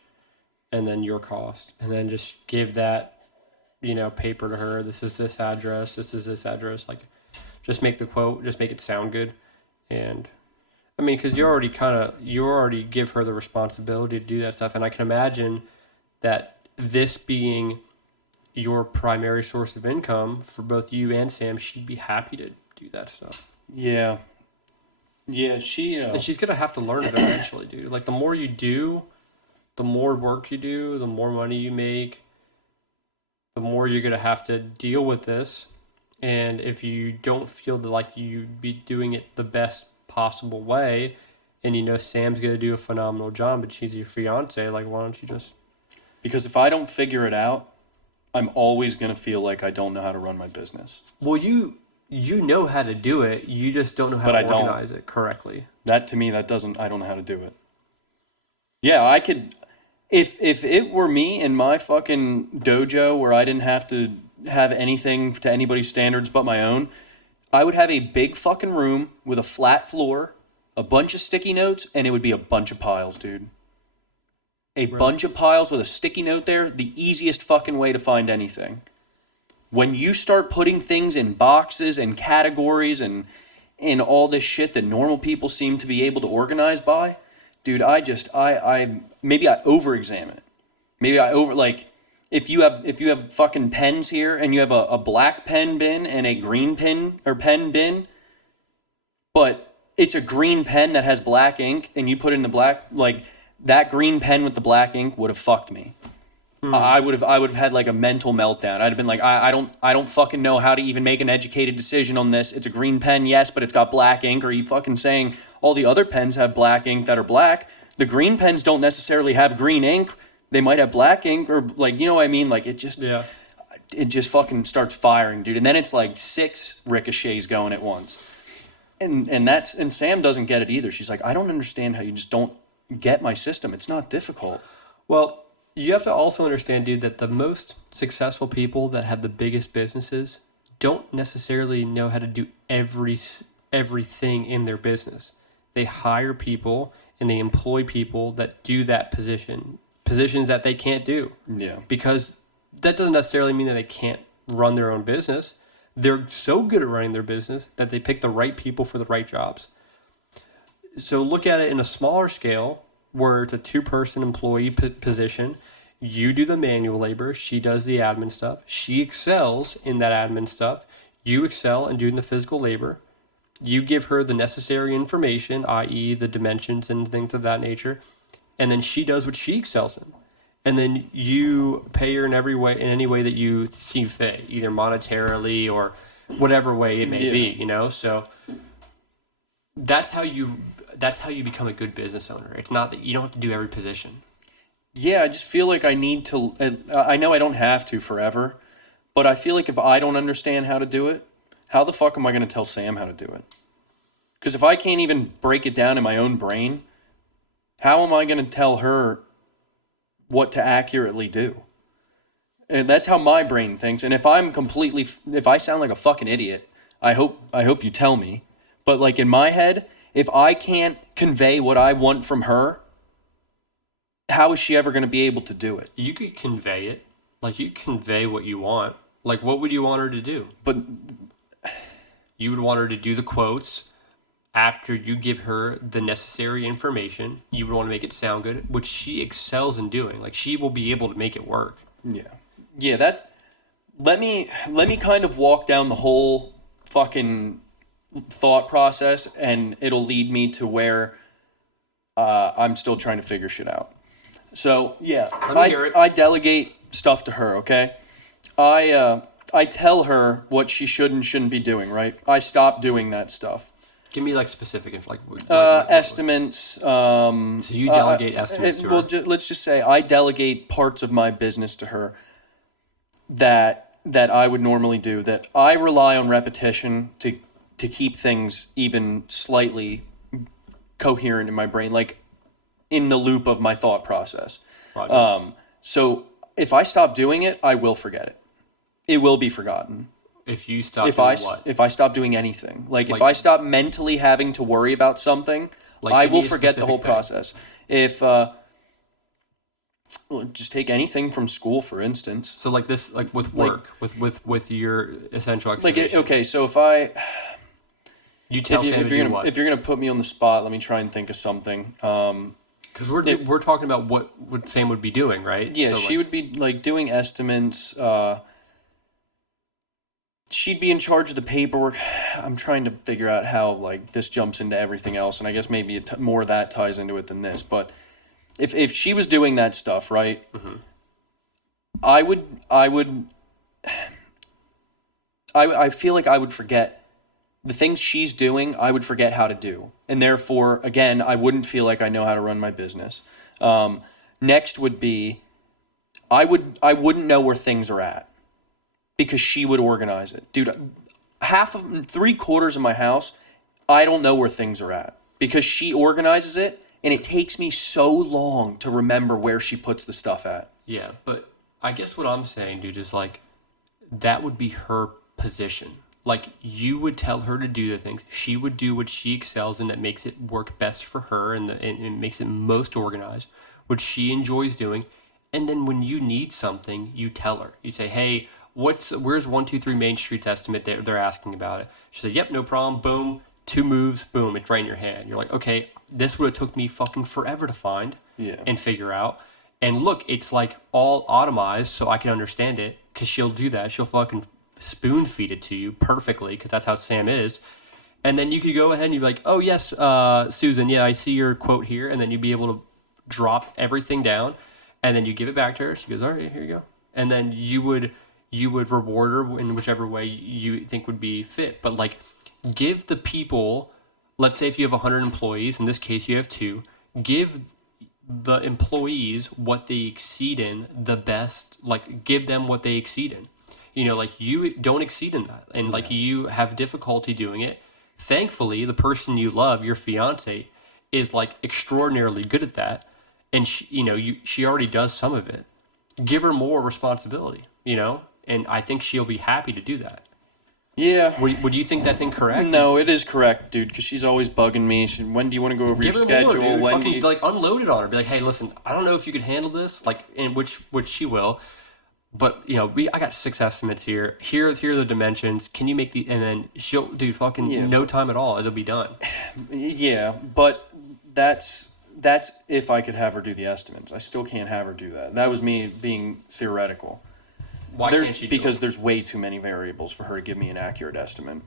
and then your cost, and then just give that, paper to her. This is this address. This is this address. Like, just make the quote. Just make it sound good, and I mean, because you already give her the responsibility to do that stuff, and I can imagine that this being your primary source of income for both you and Sam, she'd be happy to do that stuff. Yeah. Yeah, she And she's gonna have to learn it eventually, dude. Like the more you do, the more work you do, the more money you make, the more you're gonna have to deal with this. And if you don't feel like you'd be doing it the best possible way, and Sam's gonna do a phenomenal job, but she's your fiance, like why don't you just? because if I don't figure it out, I'm always going to feel like I don't know how to run my business. Well, you know how to do it. You just don't know how But to I don't. organize it correctly. That to me, I don't know how to do it. Yeah, I could, if it were me in my fucking dojo where I didn't have to have anything to anybody's standards but my own, I would have a big fucking room with a flat floor, a bunch of sticky notes, and it would be a bunch of piles, dude. A bunch of piles with a sticky note there, the easiest fucking way to find anything. When you start putting things in boxes and categories and all this shit that normal people seem to be able to organize by, dude, maybe I over-examine it. Maybe I like, if you have fucking pens here and you have a black pen bin and a green pen bin, but it's a green pen that has black ink and you put it in the black, like, that green pen with the black ink would have fucked me. I would have had like a mental meltdown. I'd have been like, I don't fucking know how to even make an educated decision on this. It's a green pen, yes, but it's got black ink. Or are you fucking saying all the other pens have black ink that are black? The green pens don't necessarily have green ink. They might have black ink, or like, you know what I mean? Like it just fucking starts firing, dude. And then it's like 6 ricochets going at once. And Sam doesn't get it either. She's like, I don't understand how you just don't get my system. It's not difficult. Well, you have to also understand, dude, that the most successful people that have the biggest businesses don't necessarily know how to do everything in their business. They hire people and they employ people that do that positions that they can't do. Yeah. Because that doesn't necessarily mean that they can't run their own business. They're so good at running their business that they pick the right people for the right jobs. So look at it in a smaller scale where it's a 2-person employee position. You do the manual labor. She does the admin stuff. She excels in that admin stuff. You excel in doing the physical labor. You give her the necessary information, i.e. the dimensions and things of that nature. And then she does what she excels in. And then you pay her in any way that you see fit, either monetarily or whatever way it may be, So that's how you become a good business owner. It's not that you don't have to do every position. Yeah, I just feel like I need to. I know I don't have to forever, but I feel like if I don't understand how to do it, how the fuck am I going to tell Sam how to do it? Because if I can't even break it down in my own brain, how am I going to tell her what to accurately do? And that's how my brain thinks. And if I sound like a fucking idiot, I hope you tell me. But like in my head, if I can't convey what I want from her, how is she ever going to be able to do it? You could convey it. Like, you convey what you want. Like, what would you want her to do? But you would want her to do the quotes, after you give her the necessary information, you would want to make it sound good, which she excels in doing. Like, she will be able to make it work. Yeah. Yeah, that's let me kind of walk down the whole fucking thought process, and it'll lead me to where I'm still trying to figure shit out. So yeah, Let me hear it. I delegate stuff to her. Okay, I tell her what she should and shouldn't be doing. Right, I stop doing that stuff. Give me like specific info, Estimates. So you delegate estimates to her. Well, let's just say I delegate parts of my business to her that I would normally do. That I rely on repetition to keep things even slightly coherent in my brain, like in the loop of my thought process. Roger. So if I stop doing it, I will forget it. It will be forgotten. If you stop If doing I what? if I stop doing anything, like if Like- I stop mentally having to worry about something, Like, I give will me a forget the specific whole thing. process. If well, just take anything from school, for instance. So like this, like with work, with your essential Like explanation. okay, so if I You tell Sam to do what? if you're gonna put me on the spot, let me try and think of something. Because we're talking about what Sam would be doing, right? Yeah, So, she would be like doing estimates. She'd be in charge of the paperwork. I'm trying to figure out how like this jumps into everything else, and I guess maybe more of that ties into it than this. But if she was doing that stuff, right, I feel like I would forget the things she's doing. I would forget how to do, and therefore, again, I wouldn't feel like I know how to run my business. Next would be, I wouldn't know where things are at because she would organize it, dude. Three-quarters of my house, I don't know where things are at because she organizes it, and it takes me so long to remember where she puts the stuff at. Yeah, but I guess what I'm saying, dude, is like that would be her position. Like, you would tell her to do the things. She would do what she excels in that makes it work best for her and it makes it most organized, what she enjoys doing. And then when you need something, you tell her. You say, hey, where's 123 Main Street's estimate? They're asking about it. She said, yep, no problem. Boom, 2 moves, boom, it's right in your hand. You're like, okay, this would have took me fucking forever to find and figure out. And look, it's like all automized so I can understand it because she'll do that. She'll fucking spoon feed it to you perfectly because that's how Sam is. And then you could go ahead and you'd be like, oh, yes, Susan, yeah, I see your quote here. And then you'd be able to drop everything down. And then you give it back to her. She goes, all right, here you go. And then you would reward her in whichever way you think would be fit. But like, give the people, let's say if you have 100 employees, in this case you have 2, give the employees what they exceed in the best, like give them what they exceed in. You know, like you don't exceed in that. And like you have difficulty doing it. Thankfully, the person you love, your fiance, is like extraordinarily good at that. And she already does some of it. Give her more responsibility, and I think she'll be happy to do that. Yeah. Would you think that's incorrect? No, it is correct, dude, because she's always bugging me. When do you want to go over your Give her schedule? more, dude. When do Fucking, you... like, unload it on her. Be like, hey, listen, I don't know if you could handle this, like, and which she will, but I got 6 estimates here. Here are the dimensions. Can you make the? And then she'll, dude, fucking no time at all. It'll be done. Yeah, but that's if I could have her do the estimates. I still can't have her do that. That was me being theoretical. Why can't she? Because there's way too many variables for her to give me an accurate estimate.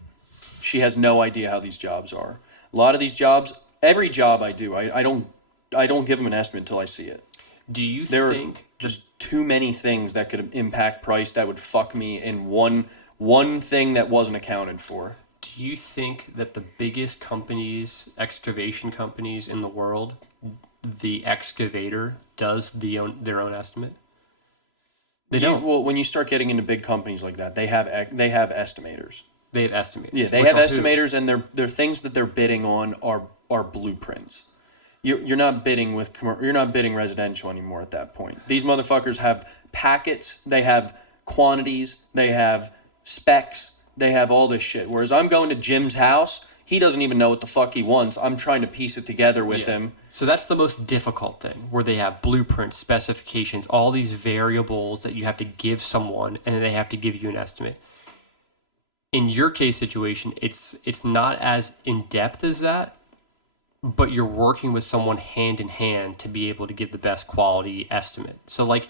She has no idea how these jobs are. A lot of these jobs, every job I do, I don't give them an estimate until I see it. Do you There think are just too many things that could impact price that would fuck me in one thing that wasn't accounted for. Do you think that the biggest companies, excavation companies in the world, the excavator does their own estimate? They don't. Well, when you start getting into big companies like that, they have estimators. They have estimators. Yeah, they Which have are who? estimators, and they're things that they're bidding on are blueprints. You're not bidding you're not bidding residential anymore at that point. These motherfuckers have packets, they have quantities, they have specs, they have all this shit. Whereas I'm going to Jim's house, he doesn't even know what the fuck he wants. I'm trying to piece it together with him. So that's the most difficult thing, where they have blueprints, specifications, all these variables that you have to give someone, and then they have to give you an estimate. in your case situation, it's not as in depth as that, but you're working with someone hand in hand to be able to give the best quality estimate. So like,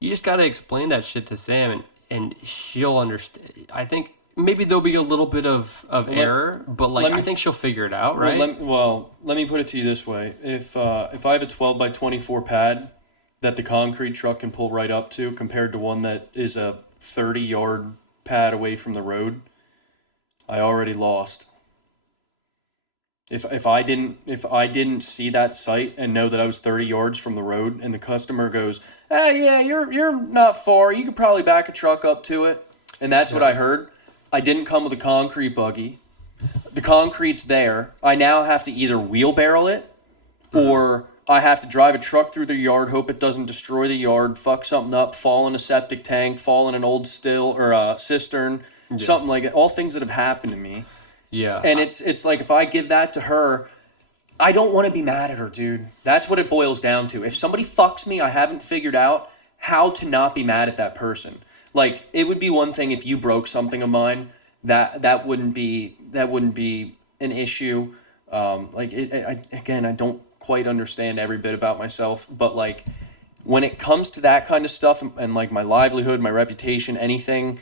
you just got to explain that shit to Sam, and she'll understand. I think maybe there'll be a little bit of error, but like I think she'll figure it out, right? Let me put it to you this way: if I have a 12 by 24 pad that the concrete truck can pull right up to, compared to one that is a 30-yard pad away from the road, I already lost. If I didn't see that site and know that I was 30 yards from the road, and the customer goes, yeah, you're not far, you could probably back a truck up to it, and that's what I heard. I didn't come with a concrete buggy. The concrete's there. I now have to either wheelbarrow it, or I have to drive a truck through the yard, hope it doesn't destroy the yard, fuck something up, fall in a septic tank, fall in an old still or a cistern, something like that. All things that have happened to me. Yeah. And it's like, if I give that to her, I don't want to be mad at her, dude. That's what it boils down to. If somebody fucks me, I haven't figured out how to not be mad at that person. Like, it would be one thing if you broke something of mine. That wouldn't be an issue. Again, I don't quite understand every bit about myself, but like, when it comes to that kind of stuff, and like my livelihood, my reputation, anything,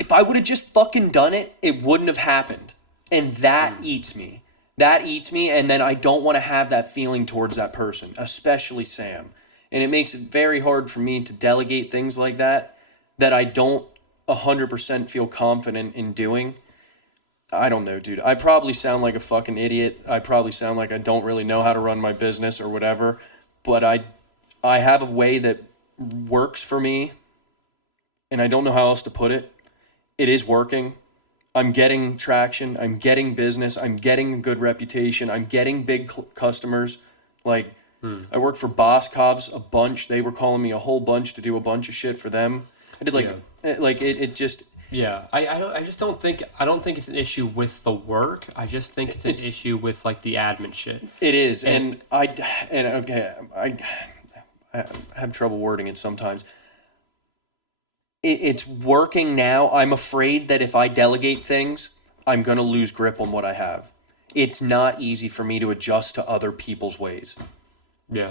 if I would have just fucking done it, it wouldn't have happened. And that eats me. That eats me, and then I don't want to have that feeling towards that person, especially Sam. And it makes it very hard for me to delegate things like that I don't 100% feel confident in doing. I don't know, dude. I probably sound like a fucking idiot. I probably sound like I don't really know how to run my business or whatever. But I have a way that works for me, and I don't know how else to put it. It is working. I'm getting traction. I'm getting business. I'm getting a good reputation. I'm getting big customers. Like, I worked for Boss Cobbs a bunch. They were calling me a whole bunch to do a bunch of shit for them. I did it just. Yeah, I just don't think it's an issue with the work. I just think it's an issue with like the admin shit. It is, and I have trouble wording it sometimes. It's working now. I'm afraid that if I delegate things, I'm going to lose grip on what I have. It's not easy for me to adjust to other people's ways. Yeah.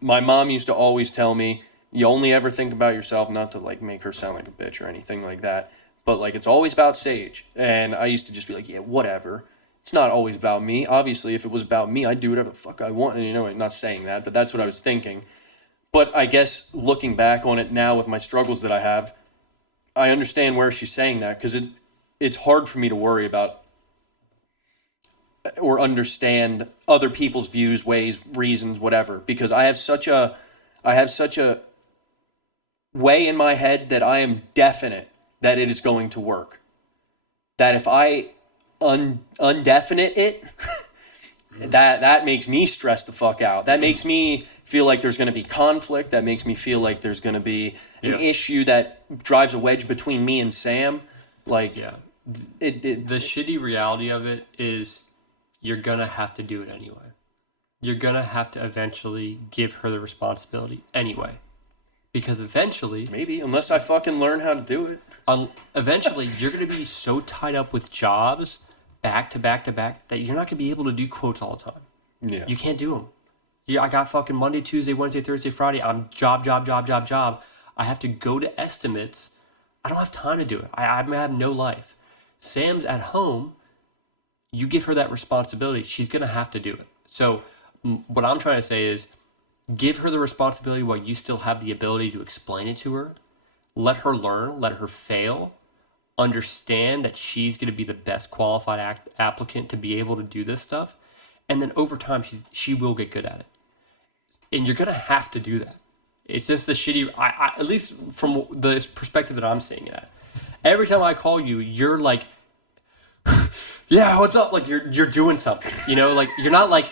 My mom used to always tell me, you only ever think about yourself, not to like make her sound like a bitch or anything like that, but like, it's always about Sage. And I used to just be like, yeah, whatever. It's not always about me. Obviously, if it was about me, I'd do whatever the fuck I want. And, you know, I'm not saying that, but that's what I was thinking. But I guess looking back on it now with my struggles that I have, I understand where she's saying that, because it's hard for me to worry about or understand other people's views, ways, reasons, whatever, because I have such a way in my head that I am definite that it is going to work. That if I undefinite it, that makes me stress the fuck out. That makes me feel like there's going to be conflict. That makes me feel like there's going to be an issue that drives a wedge between me and Sam. Like, the shitty reality of it is you're going to have to do it anyway. You're going to have to eventually give her the responsibility anyway. Because eventually... Maybe, unless I fucking learn how to do it. Eventually, you're going to be so tied up with jobs back to back to back that you're not going to be able to do quotes all the time. Yeah. You can't do them. Yeah, I got fucking Monday, Tuesday, Wednesday, Thursday, Friday. I'm job. I have to go to estimates. I don't have time to do it. I have no life. Sam's at home. You give her that responsibility. She's going to have to do it. So what I'm trying to say is give her the responsibility while you still have the ability to explain it to her. Let her learn. Let her fail. Understand that she's going to be the best qualified applicant to be able to do this stuff. And then over time, she will get good at it. And you're going to have to do that. It's just the shitty, at least from the perspective that I'm seeing it at. Every time I call you, you're like, yeah, what's up? Like, you're doing something. You know, like, you're not like,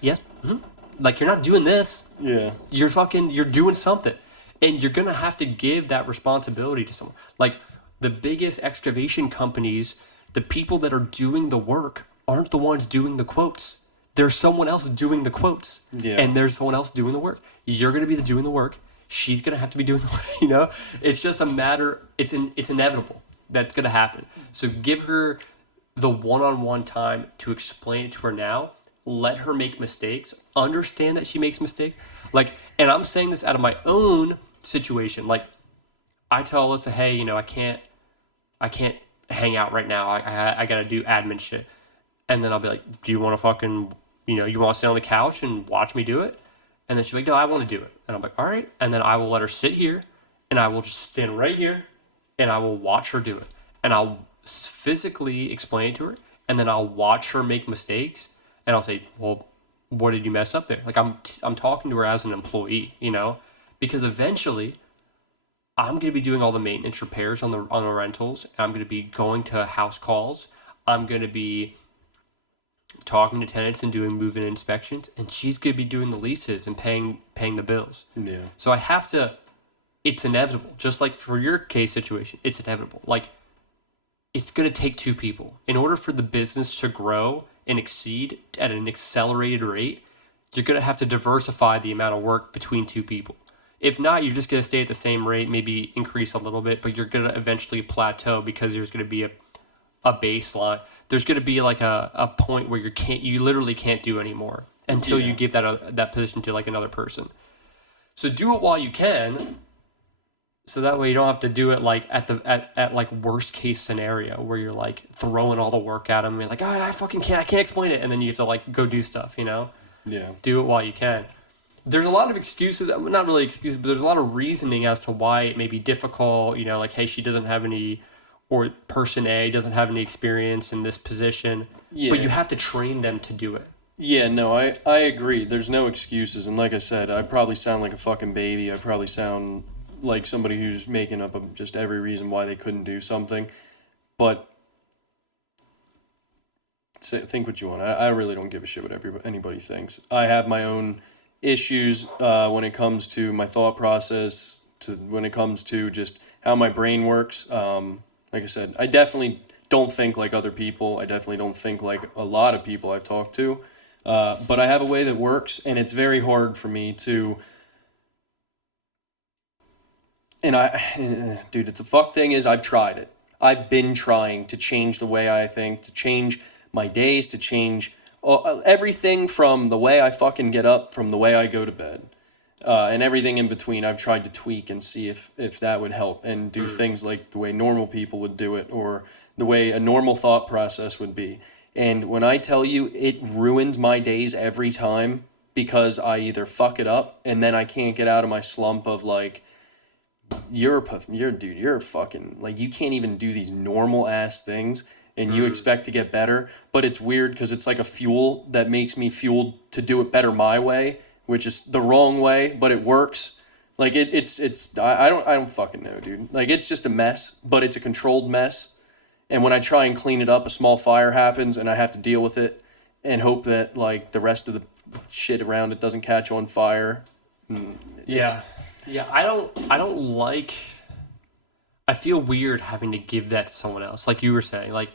yes, mm-hmm. Like, you're not doing this. Yeah. You're doing something. And you're going to have to give that responsibility to someone. Like, the biggest excavation companies, the people that are doing the work aren't the ones doing the quotes. There's someone else doing the quotes. Yeah. And there's someone else doing the work. You're going to be doing the work. she's gonna have to be doing the it's just a matter. It's inevitable that's gonna happen. So give her the one-on-one time to explain it to her now. Let her make mistakes. Understand that she makes mistakes. Like, and I'm saying this out of my own situation. Like, I tell Alyssa, hey, I can't hang out right now. I gotta do admin shit. And then I'll be like, do you want to fucking, you want to sit on the couch and watch me do it? And then she's like, no, I want to do it. And I'm like, all right. And then I will let her sit here, and I will just stand right here, and I will watch her do it. And I'll physically explain it to her, and then I'll watch her make mistakes, and I'll say, well, what did you mess up there? Like, I'm talking to her as an employee, because eventually I'm going to be doing all the maintenance repairs on the rentals. And I'm going to be going to house calls. I'm going to be talking to tenants and doing move-in inspections, and she's going to be doing the leases and paying the bills. Yeah. So I have to. It's inevitable. Just like for your case situation, it's inevitable. Like, it's going to take two people in order for the business to grow and exceed at an accelerated rate. You're going to have to diversify the amount of work between two people. If not, you're just going to stay at the same rate, maybe increase a little bit, but you're going to eventually plateau because there's going to be a baseline. There's going to be like a point where you literally can't do anymore until you give that position to like another person. So do it while you can, so that way you don't have to do it like at like worst case scenario where you're like throwing all the work at them and you're like, oh, I can't explain it, and then you have to like go do stuff. Yeah. Do it while you can. There's a lot of excuses, not really excuses, but there's a lot of reasoning as to why it may be difficult. Like, hey, she doesn't have any, or person A doesn't have any experience in this position. Yeah. But you have to train them to do it. Yeah, no, I agree. There's no excuses. And like I said, I probably sound like a fucking baby. I probably sound like somebody who's making up just every reason why they couldn't do something. But think what you want. I really don't give a shit what anybody thinks. I have my own issues when it comes to my thought process, when it comes to just how my brain works. Like I said, I definitely don't think like other people. I definitely don't think like a lot of people I've talked to. But I have a way that works, and it's very hard for me to. And dude, it's a fuck thing is I've tried it. I've been trying to change the way I think, to change my days, to change everything from the way I fucking get up, from the way I go to bed, and everything in between. I've tried to tweak and see if that would help, and do things like the way normal people would do it, or the way a normal thought process would be. And when I tell you, it ruins my days every time, because I either fuck it up and then I can't get out of my slump of like, you're fucking, like, you can't even do these normal ass things and you expect to get better. But it's weird because it's like a fuel that makes me fueled to do it better my way, which is the wrong way, but it works. Like I don't fucking know, dude. Like, it's just a mess, but it's a controlled mess. And when I try and clean it up, a small fire happens and I have to deal with it and hope that like the rest of the shit around it doesn't catch on fire. Yeah. Yeah, I feel weird having to give that to someone else. Like you were saying, like,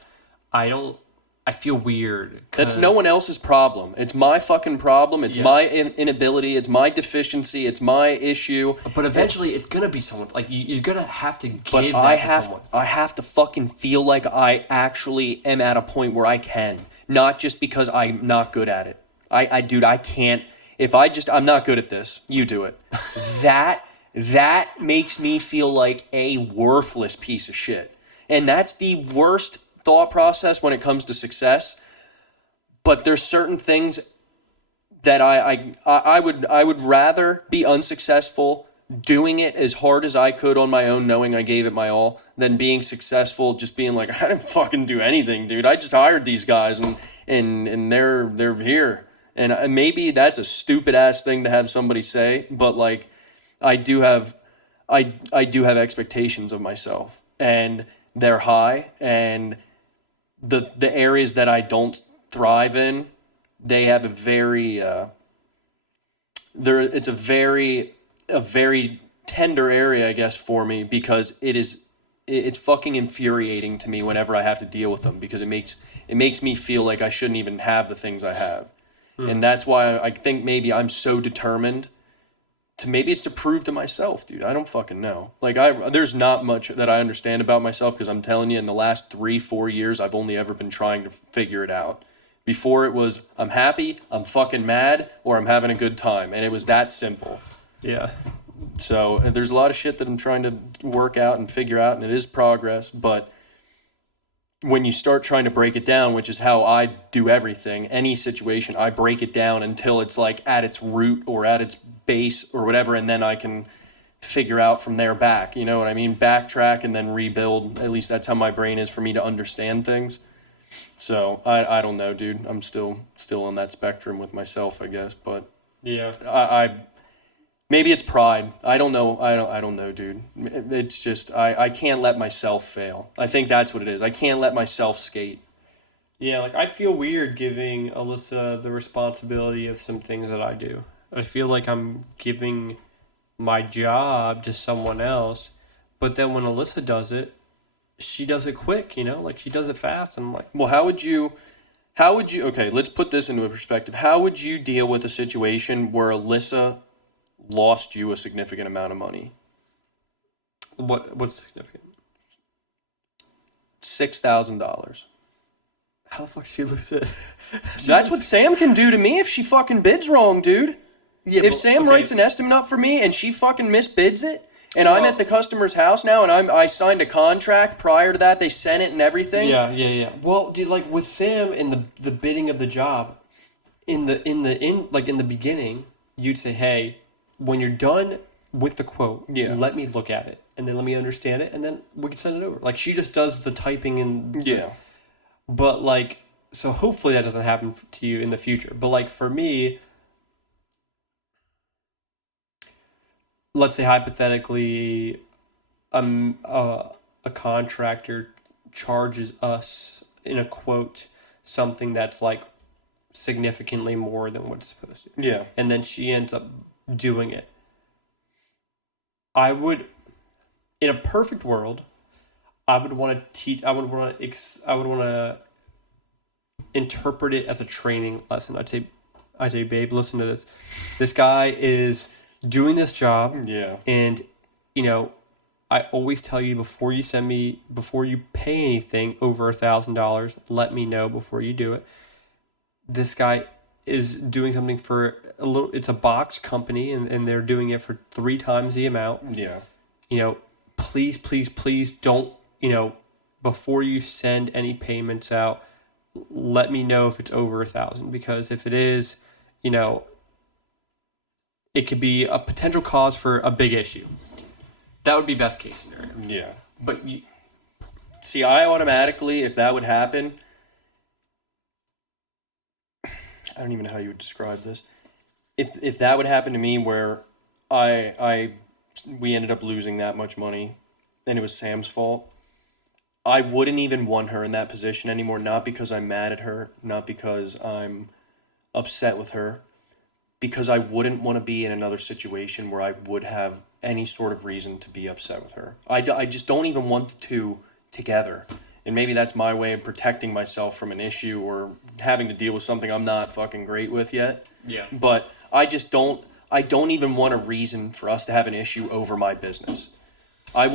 I feel weird. That's no one else's problem. It's my fucking problem. It's my inability. It's my deficiency. It's my issue. But eventually it's going to be someone, like, you're going to have to give that to someone. I have to fucking feel like I actually am at a point where I can. Not just because I'm not good at it. Dude, I can't. If I'm not good at this, you do it. That makes me feel like a worthless piece of shit. And that's the worst thought process when it comes to success. But there's certain things that I would rather be unsuccessful doing it as hard as I could on my own, knowing I gave it my all, than being successful just being like, I didn't fucking do anything, dude. I just hired these guys and they're here. And maybe that's a stupid ass thing to have somebody say, but like, I do have expectations of myself, and they're high, and the areas that I don't thrive in, they have it's a very tender area, I guess, for me, because it's fucking infuriating to me whenever I have to deal with them, because it makes me feel like I shouldn't even have the things I have. And that's why I think maybe I'm so determined maybe it's to prove to myself, dude. I don't fucking know. Like there's not much that I understand about myself because I'm telling you, in the last 3-4 years, I've only ever been trying to figure it out. Before it was I'm happy, I'm fucking mad, or I'm having a good time, and it was that simple. Yeah. So there's a lot of shit that I'm trying to work out and figure out, and it is progress. But when you start trying to break it down, which is how I do everything, any situation, I break it down until it's like at its root or at its base or whatever, and then I can figure out from there back. You know what I mean? Backtrack and then rebuild. At least that's how my brain is for me to understand things. So I don't know, dude. I'm still on that spectrum with myself, I guess. But Yeah. I maybe it's pride. I don't know. I don't know, dude. It's just I can't let myself fail. I think that's what it is. I can't let myself skate. Yeah, like I feel weird giving Alyssa the responsibility of some things that I do. I feel like I'm giving my job to someone else, but then when Alyssa does it, she does it quick, like she does it fast. And I'm like, Well, how would you okay, let's put this into a perspective. How would you deal with a situation where Alyssa lost you a significant amount of money? what's significant? $6,000. How the fuck did she lose it? That's what Sam can do to me if she fucking bids wrong, dude. Yeah, If Sam writes an estimate up for me and she fucking misbids it, and I'm at the customer's house now, and I signed a contract prior to that, they sent it and everything. Yeah. Well, dude, like with Sam in the bidding of the job, in the beginning, you'd say, hey, when you're done with the quote, let me look at it, and then let me understand it, and then we can send it over. Like she just does the typing and Yeah. But like, so hopefully that doesn't happen to you in the future. But like for me, let's say hypothetically, a contractor charges us in a quote something that's like significantly more than what it's supposed to. Yeah. And then she ends up doing it. I would, in a perfect world, I would want to teach. I would want to interpret it as a training lesson. I'd say, babe, listen to this. This guy is doing this job. Yeah. And, I always tell you before you pay anything over $1,000, let me know before you do it. This guy is doing something for it's a box company and they're doing it for 3 times the amount. Yeah. Please don't, before you send any payments out, let me know if it's over 1,000, because if it is, it could be a potential cause for a big issue. That would be best case scenario. Yeah. But see, I automatically, if that would happen, I don't even know how you would describe this. If that would happen to me, where we ended up losing that much money, and it was Sam's fault, I wouldn't even want her in that position anymore. Not because I'm mad at her, not because I'm upset with her, because I wouldn't want to be in another situation where I would have any sort of reason to be upset with her. I just don't even want the two together. And maybe that's my way of protecting myself from an issue or having to deal with something I'm not fucking great with yet. Yeah. But I don't even want a reason for us to have an issue over my business. I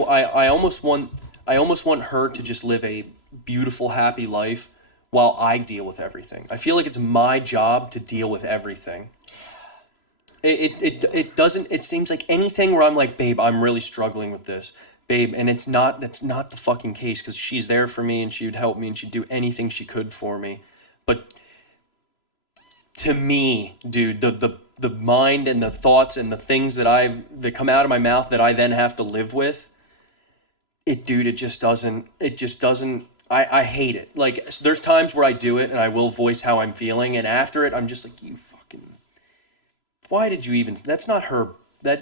almost want her to just live a beautiful, happy life while I deal with everything. I feel like it's my job to deal with everything. It seems like anything where I'm like, babe, I'm really struggling with this, babe, and that's not the fucking case, because she's there for me and she would help me and she'd do anything she could for me. But to me, dude, the mind and the thoughts and the things that come out of my mouth that I then have to live with, it just doesn't, I hate it. Like, there's times where I do it and I will voice how I'm feeling, and after it, I'm just like, you fucking, why did you even, that's not her,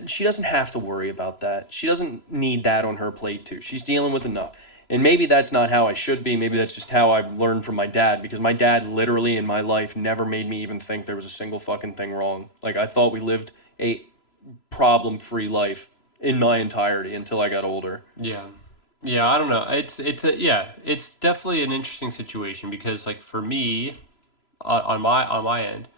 she doesn't have to worry about that. She doesn't need that on her plate too. She's dealing with enough. And maybe that's not how I should be. Maybe that's just how I've learned from my dad, because my dad literally in my life never made me even think there was a single fucking thing wrong. Like, I thought we lived a problem-free life in my entirety until I got older. Yeah. Yeah, I don't know. It's definitely an interesting situation, because like for me, on my end,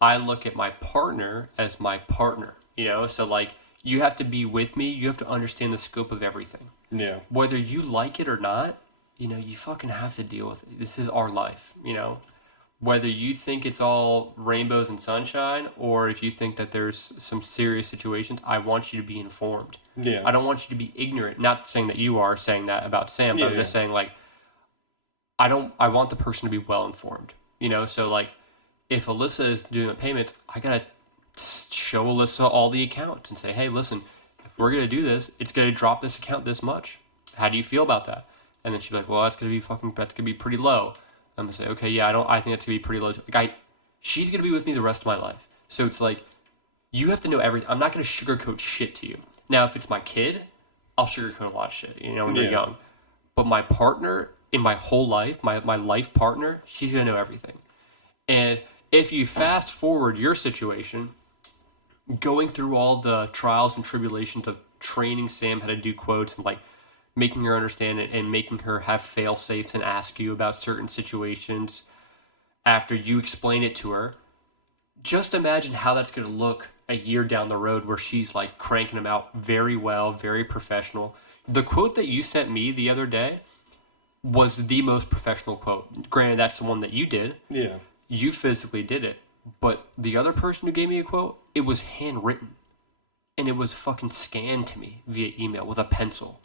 I look at my partner as my partner. you know? So, like, you have to be with me. You have to understand the scope of everything. Yeah. Whether you like it or not, you know, you fucking have to deal with it. This is our life, you know? Whether you think it's all rainbows and sunshine, or if you think that there's some serious situations, I want you to be informed. Yeah. I don't want you to be ignorant. Not saying that you are saying that about Sam, but Yeah, I'm just yeah. saying, like, I want the person to be well informed, you know? So, like, if Alyssa is doing the payments, I gotta show Alyssa all the accounts and say, hey, listen, if we're gonna do this, it's gonna drop this account this much. How do you feel about that? And then she'd be like, well, that's gonna be pretty low. I'm gonna say, okay, yeah, I think that's gonna be pretty low. Like, she's gonna be with me the rest of my life. So it's like, you have to know everything. I'm not gonna sugarcoat shit to you. Now, if it's my kid, I'll sugarcoat a lot of shit, you know, when they're Yeah. young. But my partner in my whole life, my life partner, she's gonna know everything. And if you fast forward your situation, going through all the trials and tribulations of training Sam how to do quotes and like making her understand it and making her have fail safes and ask you about certain situations after you explain it to her, just imagine how that's going to look a year down the road where she's like cranking them out very well, very professional. The quote that you sent me the other day was the most professional quote. Granted, that's the one that you did. Yeah. You physically did it. But the other person who gave me a quote, it was handwritten. And it was fucking scanned to me via email with a pencil.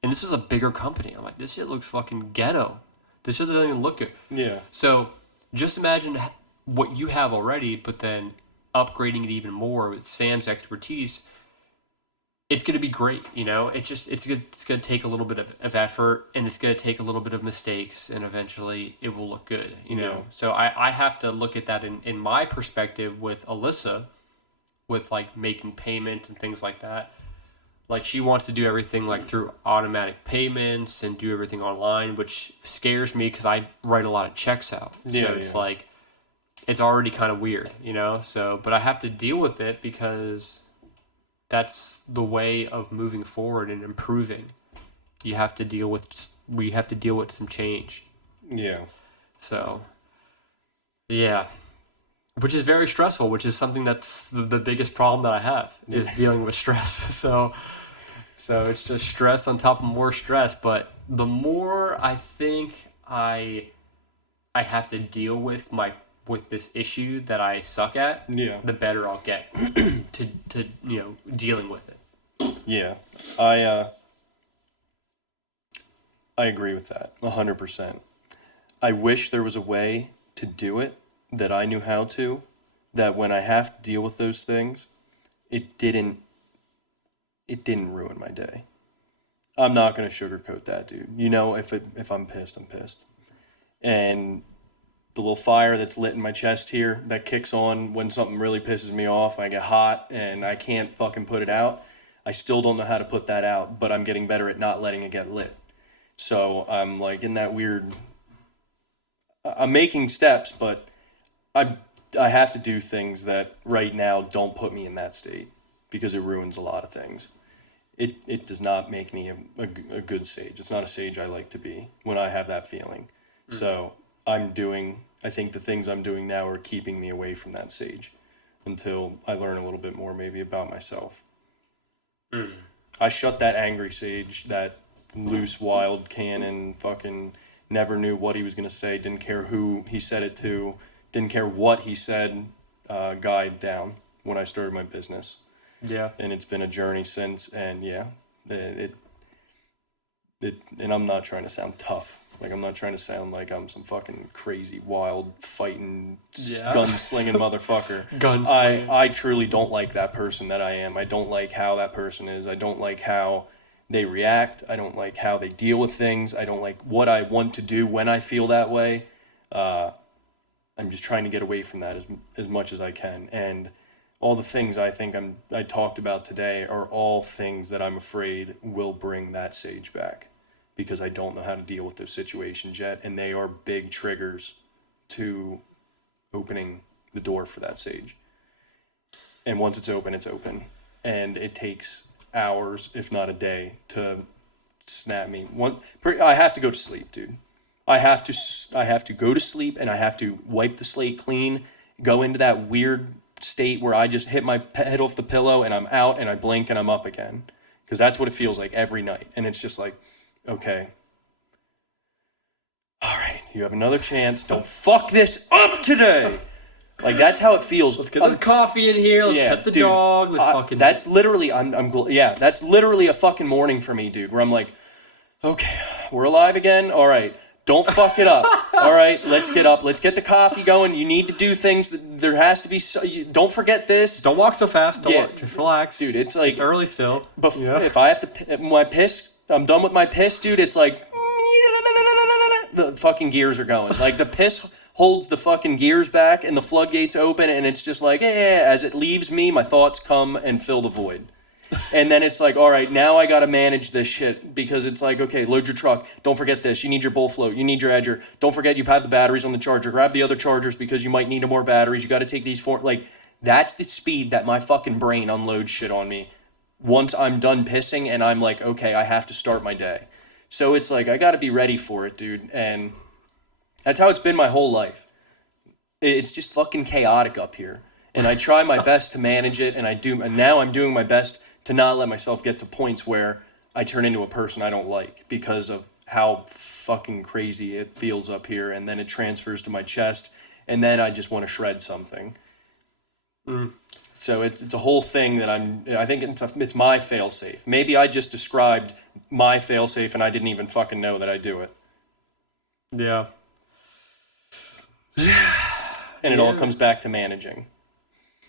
And this is a bigger company. I'm like, this shit looks fucking ghetto. This shit doesn't even look good. Yeah. So just imagine what you have already, but then upgrading it even more with Sam's expertise. It's going to be great, you know. It's going to take a little bit of effort, and it's going to take a little bit of mistakes, and eventually it will look good, you know. Yeah. So I have to look at that in my perspective with Alyssa, with like making payments and things like that. Like, she wants to do everything like through automatic payments and do everything online, which scares me because I write a lot of checks out. Yeah, So it's yeah. like, it's already kind of weird, you know. So, but I have to deal with it because that's the way of moving forward and improving. You have to deal with some change. Yeah. So, yeah, which is very stressful. Which is something that's the biggest problem that I have is dealing with stress. So it's just stress on top of more stress. But the more I think I have to deal with this issue that I suck at, Yeah. the better I'll get to you know, dealing with it. Yeah. I agree with that 100%. I wish there was a way to do it that I knew how to, that when I have to deal with those things, it didn't ruin my day. I'm not going to sugarcoat that, dude. You know, if I'm pissed, I'm pissed. And the little fire that's lit in my chest here that kicks on when something really pisses me off, I get hot and I can't fucking put it out. I still don't know how to put that out, but I'm getting better at not letting it get lit. So I'm like in that weird, I'm making steps, but I have to do things that right now don't put me in that state because it ruins a lot of things. It does not make me a good sage. It's not a sage I like to be when I have that feeling. So I think the things I'm doing now are keeping me away from that sage until I learn a little bit more maybe about myself. I shut that angry sage, that loose, wild cannon, fucking never knew what he was going to say, didn't care who he said it to, didn't care what he said, guy down when I started my business. Yeah. And it's been a journey since, and yeah, it and I'm not trying to sound tough. Like, I'm not trying to sound like I'm some fucking crazy, wild, fighting, Yeah. gun-slinging motherfucker. Gunslinging. I truly don't like that person that I am. I don't like how that person is. I don't like how they react. I don't like how they deal with things. I don't like what I want to do when I feel that way. I'm just trying to get away from that as much as I can. And all the things I think I talked about today are all things that I'm afraid will bring that sage back, because I don't know how to deal with those situations yet, and they are big triggers to opening the door for that sage. And once it's open, and it takes hours, if not a day, to snap me. I have to go to sleep, dude. I have to go to sleep, and I have to wipe the slate clean, go into that weird state where I just hit my head off the pillow and I'm out and I blink and I'm up again. Because that's what it feels like every night. And it's just like, okay, all right, you have another chance. Don't fuck this up today. Like, that's how it feels. Let's get this coffee in here. Let's pet the dog. Let's fucking. That's literally, that's literally a fucking morning for me, dude, where I'm like, okay, we're alive again. All right, don't fuck it up. All right, let's get up. Let's get the coffee going. You need to do things. There has to be. Don't forget this. Don't walk so fast. Just relax, dude. It's like it's early still. If I have to, my piss. I'm done with my piss, dude. It's like the fucking gears are going. Like, the piss holds the fucking gears back and the floodgates open, and it's just like, as it leaves me, my thoughts come and fill the void. And then it's like, all right, now I got to manage this shit, because it's like, okay, load your truck. Don't forget this. You need your bull float. You need your edger. Don't forget you have the batteries on the charger. Grab the other chargers because you might need more batteries. You got to take these four. Like, that's the speed that my fucking brain unloads shit on me once I'm done pissing and I'm like, okay, I have to start my day. So it's like, I got to be ready for it, dude. And that's how it's been my whole life. It's just fucking chaotic up here. And I try my best to manage it, and now I'm doing my best to not let myself get to points where I turn into a person I don't like because of how fucking crazy it feels up here, and then it transfers to my chest, and then I just want to shred something. So it's a whole thing that I think it's my fail-safe. Maybe I just described my fail-safe and I didn't even fucking know that I do it. Yeah. And it all comes back to managing.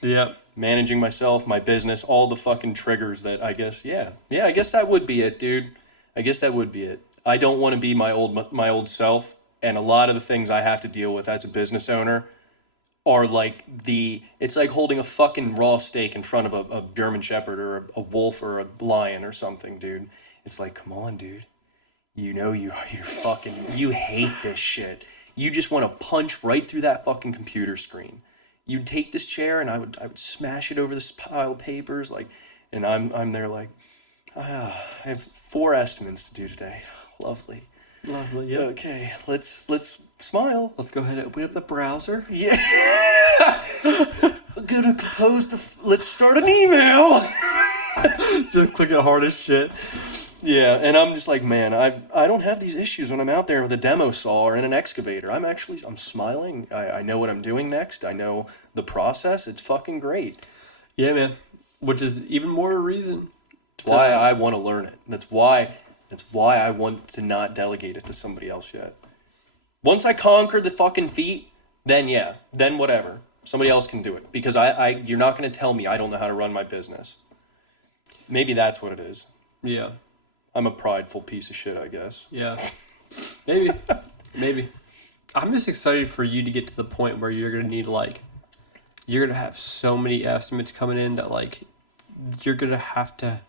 Yep. Managing myself, my business, all the fucking triggers that I guess, I guess that would be it, dude. I guess that would be it. I don't want to be my old self, and a lot of the things I have to deal with as a business owner are like it's like holding a fucking raw steak in front of a German Shepherd or a wolf or a lion or something, dude. It's like, come on, dude. You know you hate this shit. You just want to punch right through that fucking computer screen. You'd take this chair and I would smash it over this pile of papers, like, and I'm there like, I have 4 estimates to do today. Lovely. Yeah. Okay, let's smile. Let's go ahead and open up the browser. Yeah. I'm gonna compose let's start an email. Just click it hard as shit. Yeah, and I'm just like, man, I don't have these issues when I'm out there with a demo saw or in an excavator. I'm smiling. I know what I'm doing next. I know the process. It's fucking great. Yeah, man. Which is even more a reason. That's why I want to learn it. That's why I want to not delegate it to somebody else yet. Once I conquer the fucking feat, then whatever. Somebody else can do it. Because you're not going to tell me I don't know how to run my business. Maybe that's what it is. Yeah. I'm a prideful piece of shit, I guess. Yeah. Maybe. I'm just excited for you to get to the point where you're going to need, like, you're going to have so many estimates coming in that, like, you're going to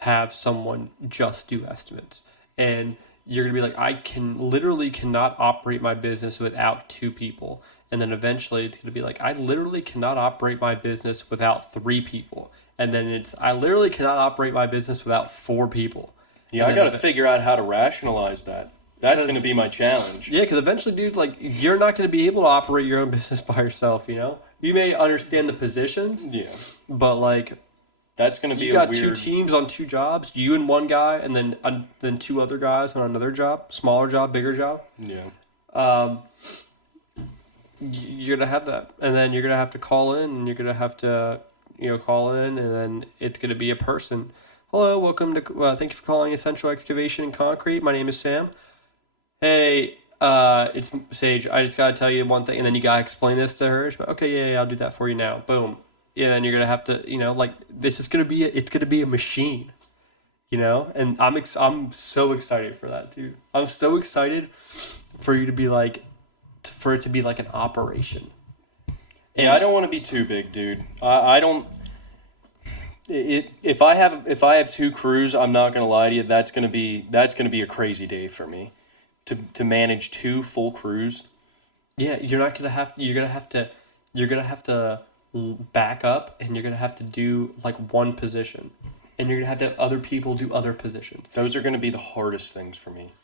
have someone just do estimates. And you're going to be like, I literally cannot operate my business without 2 people. And then eventually it's going to be like, I literally cannot operate my business without 3 people. And then I literally cannot operate my business without 4 people. Yeah, I got to figure out how to rationalize that. That's going to be my challenge. Yeah, because eventually, dude, like, you're not going to be able to operate your own business by yourself, you know? You may understand the positions. Yeah. But, like, that's going to be you got 2 teams on 2 jobs, you and one guy, and then 2 other guys on another job, smaller job, bigger job. Yeah. You're going to have that. And then you're going to have to call in, and you're going to have to, call in, and then it's going to be a person. Hello, welcome to, thank you for calling Essential Excavation and Concrete. My name is Sam. Hey, it's Sage. I just got to tell you one thing, and then you got to explain this to her. She's like, okay, yeah, I'll do that for you now. Boom. Yeah, and then you're going to have to, like, this is going to be, it's going to be a machine, and I'm so excited for that, dude. I'm so excited for you to be like, for it to be like an operation. Yeah, I don't want to be too big, dude. I don't. If I have 2 crews, I'm not gonna lie to you. That's gonna be a crazy day for me, to manage 2 full crews. Yeah, you're gonna have to back up, and you're gonna have to do like one position, and you're gonna have to have other people do other positions. Those are gonna be the hardest things for me.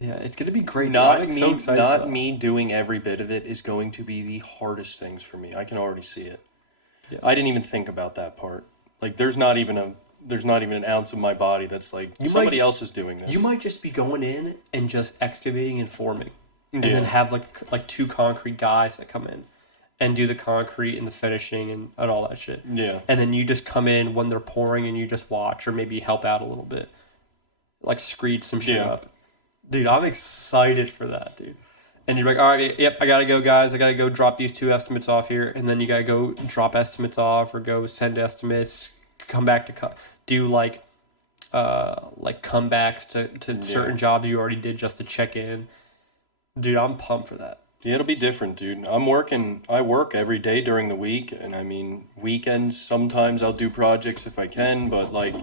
Yeah, it's gonna be great. Not me doing every bit of it is going to be the hardest things for me. I can already see it. Yeah. I didn't even think about that part. Like, there's not even an ounce of my body that's like somebody else is doing this. You might just be going in and just excavating and forming, and Yeah. then have like two concrete guys that come in and do the concrete and the finishing and all that shit. Yeah. And then you just come in when they're pouring and you just watch or maybe help out a little bit, like screed some shit Yeah. up. Dude, I'm excited for that, dude. And you're like, all right, yep, I gotta go, guys. I gotta go drop these 2 estimates off here, and then you gotta go drop estimates off or go send estimates, come back to do like comebacks to certain jobs you already did just to check in. Dude, I'm pumped for that. Yeah, it'll be different, dude. I work every day during the week, and I mean, weekends, sometimes I'll do projects if I can, but like,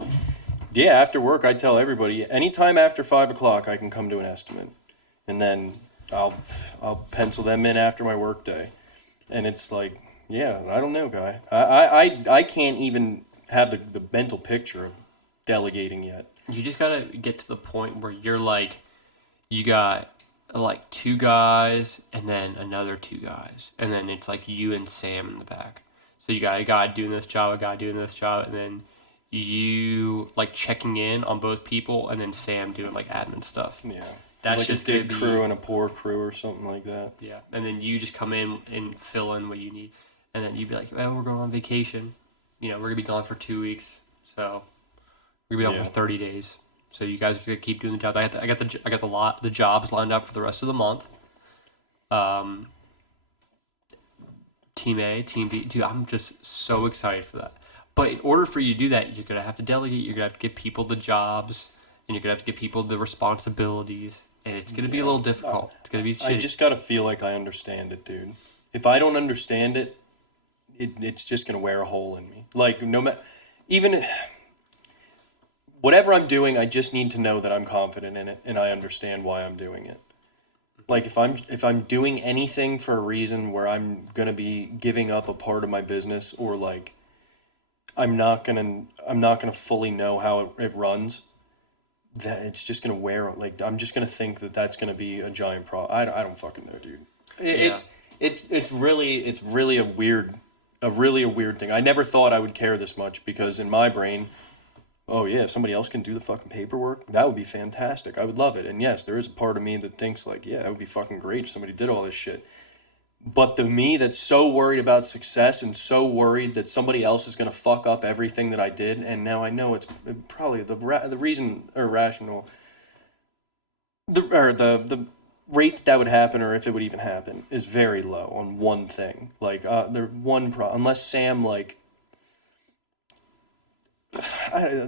yeah, after work, I tell everybody, anytime after 5 o'clock, I can come to an estimate. And then I'll pencil them in after my work day. And it's like, yeah, I don't know, guy. I can't even have the mental picture of delegating yet. You just gotta get to the point where you're like, you got like 2 guys and then another 2 guys, and then it's like you and Sam in the back. So you got a guy doing this job, a guy doing this job, and then you like checking in on both people, and then Sam doing like admin stuff. Yeah. That's like just a big gonna crew and a poor crew or something like that. Yeah, and then you just come in and fill in what you need, and then you'd be like, "Well, we're going on vacation. You know, we're gonna be gone for 2 weeks, so we're gonna be gone for 30 days. So you guys are gonna keep doing the job. I got the jobs lined up for the rest of the month. Team A, Team B, dude, I'm just so excited for that. But in order for you to do that, you're gonna have to delegate. You're gonna have to give people the jobs, and you're gonna have to give people the responsibilities. And it's gonna be a little difficult. It's gonna be shitty. I just gotta feel like I understand it, dude. If I don't understand it, it's just gonna wear a hole in me. Like no matter, even whatever I'm doing, I just need to know that I'm confident in it and I understand why I'm doing it. Like if I'm doing anything for a reason where I'm gonna be giving up a part of my business, or like I'm not gonna fully know how it runs, that it's just gonna wear, like I'm just gonna think that that's gonna be a giant problem. I don't fucking know, dude. It's really a weird thing. I never thought I would care this much, because in my brain, oh yeah, if somebody else can do the fucking paperwork, that would be fantastic. I would love it. And yes, there is a part of me that thinks like, yeah, it would be fucking great if somebody did all this shit. But the me that's so worried about success and so worried that somebody else is going to fuck up everything that I did, and now I know it's probably the reason or rational, the rate that would happen, or if it would even happen, is very low on one thing. Like unless Sam like,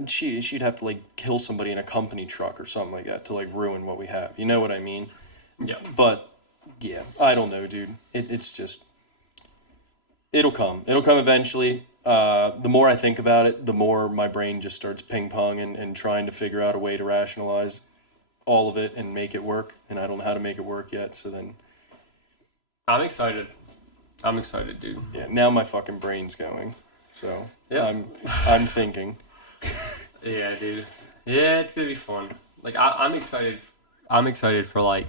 she'd have to like kill somebody in a company truck or something like that to like ruin what we have. You know what I mean? Yeah. But yeah, I don't know, dude. It's just, it'll come eventually. The more I think about it, the more my brain just starts ping ponging and trying to figure out a way to rationalize all of it and make it work. And I don't know how to make it work yet. So then, I'm excited, dude. yeah, now my fucking brain's going. So Yeah. I'm thinking. Yeah, dude. Yeah, it's gonna be fun. Like I'm excited. I'm excited for like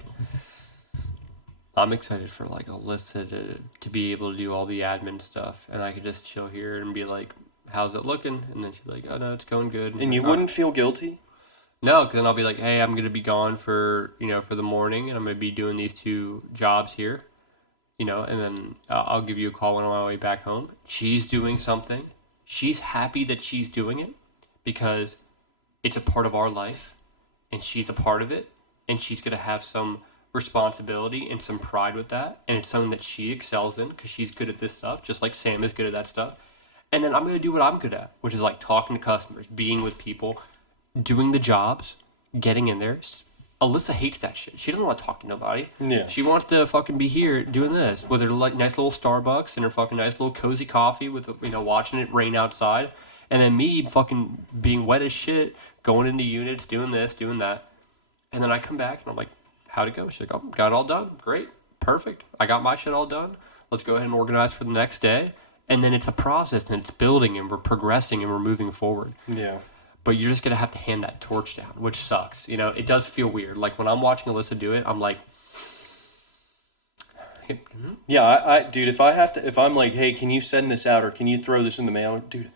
Alyssa to be able to do all the admin stuff, and I could just chill here and be like, "How's it looking?" And then she'd be like, "Oh no, it's going good." And you wouldn't feel guilty? No, because then I'll be like, "Hey, I'm gonna be gone for the morning, and I'm gonna be doing these 2 jobs here." And then I'll give you a call when I'm on my way back home. She's doing something. She's happy that she's doing it because it's a part of our life, and she's a part of it, and she's going to have some responsibility and some pride with that, and it's something that she excels in because she's good at this stuff, just like Sam is good at that stuff. And then I'm going to do what I'm good at, which is like talking to customers, being with people, doing the jobs, getting in there. Alyssa hates that shit. She doesn't want to talk to nobody. Yeah. She wants to fucking be here doing this with her like nice little Starbucks and her fucking nice little cozy coffee with watching it rain outside, and then me fucking being wet as shit, going into units, doing this, doing that, and then I come back and I'm like, how'd it go? She's like, oh, got it all done. Great, perfect. I got my shit all done. Let's go ahead and organize for the next day. And then it's a process and it's building and we're progressing and we're moving forward. Yeah. But you're just going to have to hand that torch down, which sucks. It does feel weird. Like when I'm watching Alyssa do it, I'm like, Yeah, dude, if I'm like, hey, can you send this out or can you throw this in the mail? Dude,